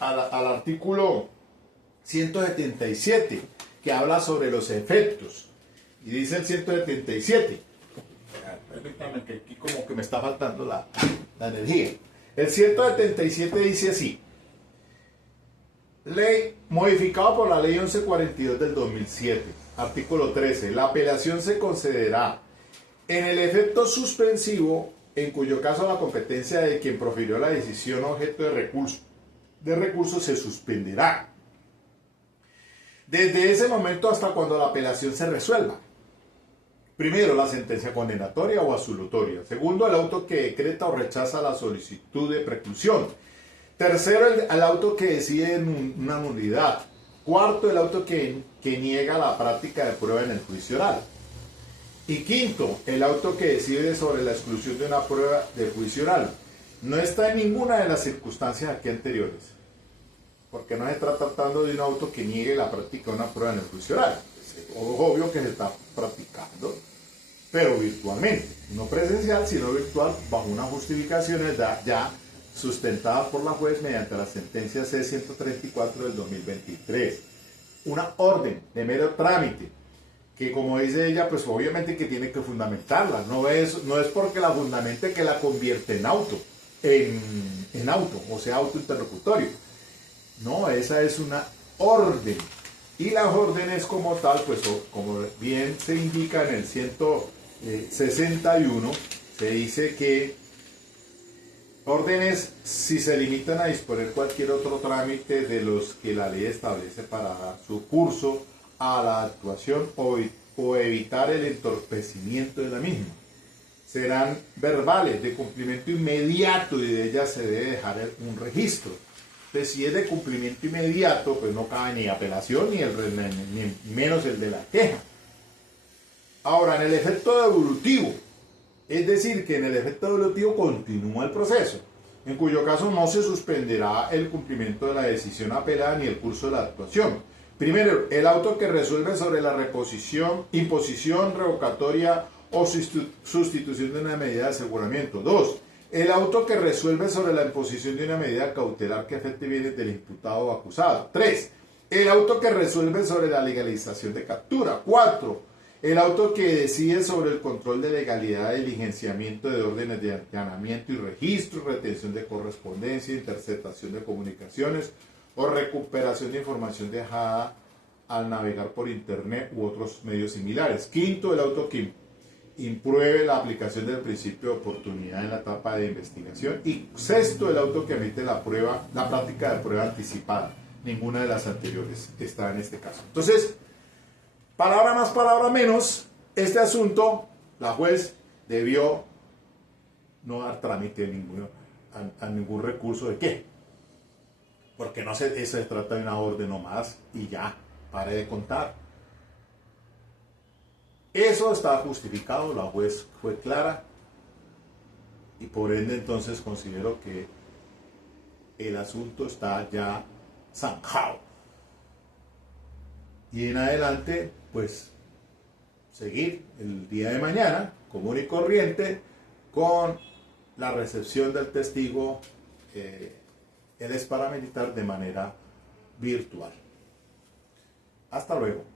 artículo 177, que habla sobre los efectos. Y dice el 177. Permítanme que aquí como que me está faltando la energía. El 177 dice así: ley modificado por la ley 1142 del 2007, artículo 13. La apelación se concederá en el efecto suspensivo, en cuyo caso la competencia de quien profirió la decisión objeto de recurso se suspenderá desde ese momento hasta cuando la apelación se resuelva. Primero, la sentencia condenatoria o absolutoria. Segundo, el auto que decreta o rechaza la solicitud de preclusión. Tercero, el auto que decide una nulidad. Cuarto, el auto que niega la práctica de prueba en el juicio oral. Y quinto, el auto que decide sobre la exclusión de una prueba de juicio oral. No está en ninguna de las circunstancias aquí anteriores, porque no se está tratando de un auto que niegue la práctica de una prueba en el juicio oral. Es obvio que se está practicando, pero virtualmente, no presencial, sino virtual, bajo unas justificaciones ya sustentadas por la juez mediante la sentencia C-134 del 2023. Una orden de mero trámite, que como dice ella, pues obviamente que tiene que fundamentarla. No es porque la fundamente que la convierte en auto, o sea, auto interlocutorio. No, esa es una orden. Y las órdenes como tal, pues como bien se indica en el 161, se dice que órdenes si se limitan a disponer cualquier otro trámite de los que la ley establece para dar su curso a la actuación o evitar el entorpecimiento de la misma. Serán verbales de cumplimiento inmediato y de ellas se debe dejar un registro. Entonces, si es de cumplimiento inmediato, pues no cabe ni apelación ni menos el de la queja. Ahora, en el efecto devolutivo, es decir, que en el efecto devolutivo continúa el proceso, en cuyo caso no se suspenderá el cumplimiento de la decisión apelada ni el curso de la actuación. Primero, el auto que resuelve sobre la imposición revocatoria o sustitución de una medida de aseguramiento. 2. El auto que resuelve sobre la imposición de una medida cautelar que afecte bienes del imputado o acusado. 3. El auto que resuelve sobre la legalización de captura. 4. El auto que decide sobre el control de legalidad de diligenciamiento de órdenes de allanamiento y registro, retención de correspondencia, interceptación de comunicaciones o recuperación de información dejada al navegar por internet u otros medios similares. 5. El auto que impruebe la aplicación del principio de oportunidad en la etapa de investigación. Y sexto, el auto que emite la práctica de prueba anticipada. Ninguna de las anteriores está en este caso. Entonces, palabra más, palabra menos, este asunto, la juez debió no dar trámite a ningún recurso. ¿De qué? Porque no se trata de una orden nomás y ya, pare de contar. Eso está justificado, la juez fue clara y por ende entonces considero que el asunto está ya zanjado. Y en adelante, pues, seguir el día de mañana, común y corriente, con la recepción del testigo, el ex paramilitar, de manera virtual. Hasta luego.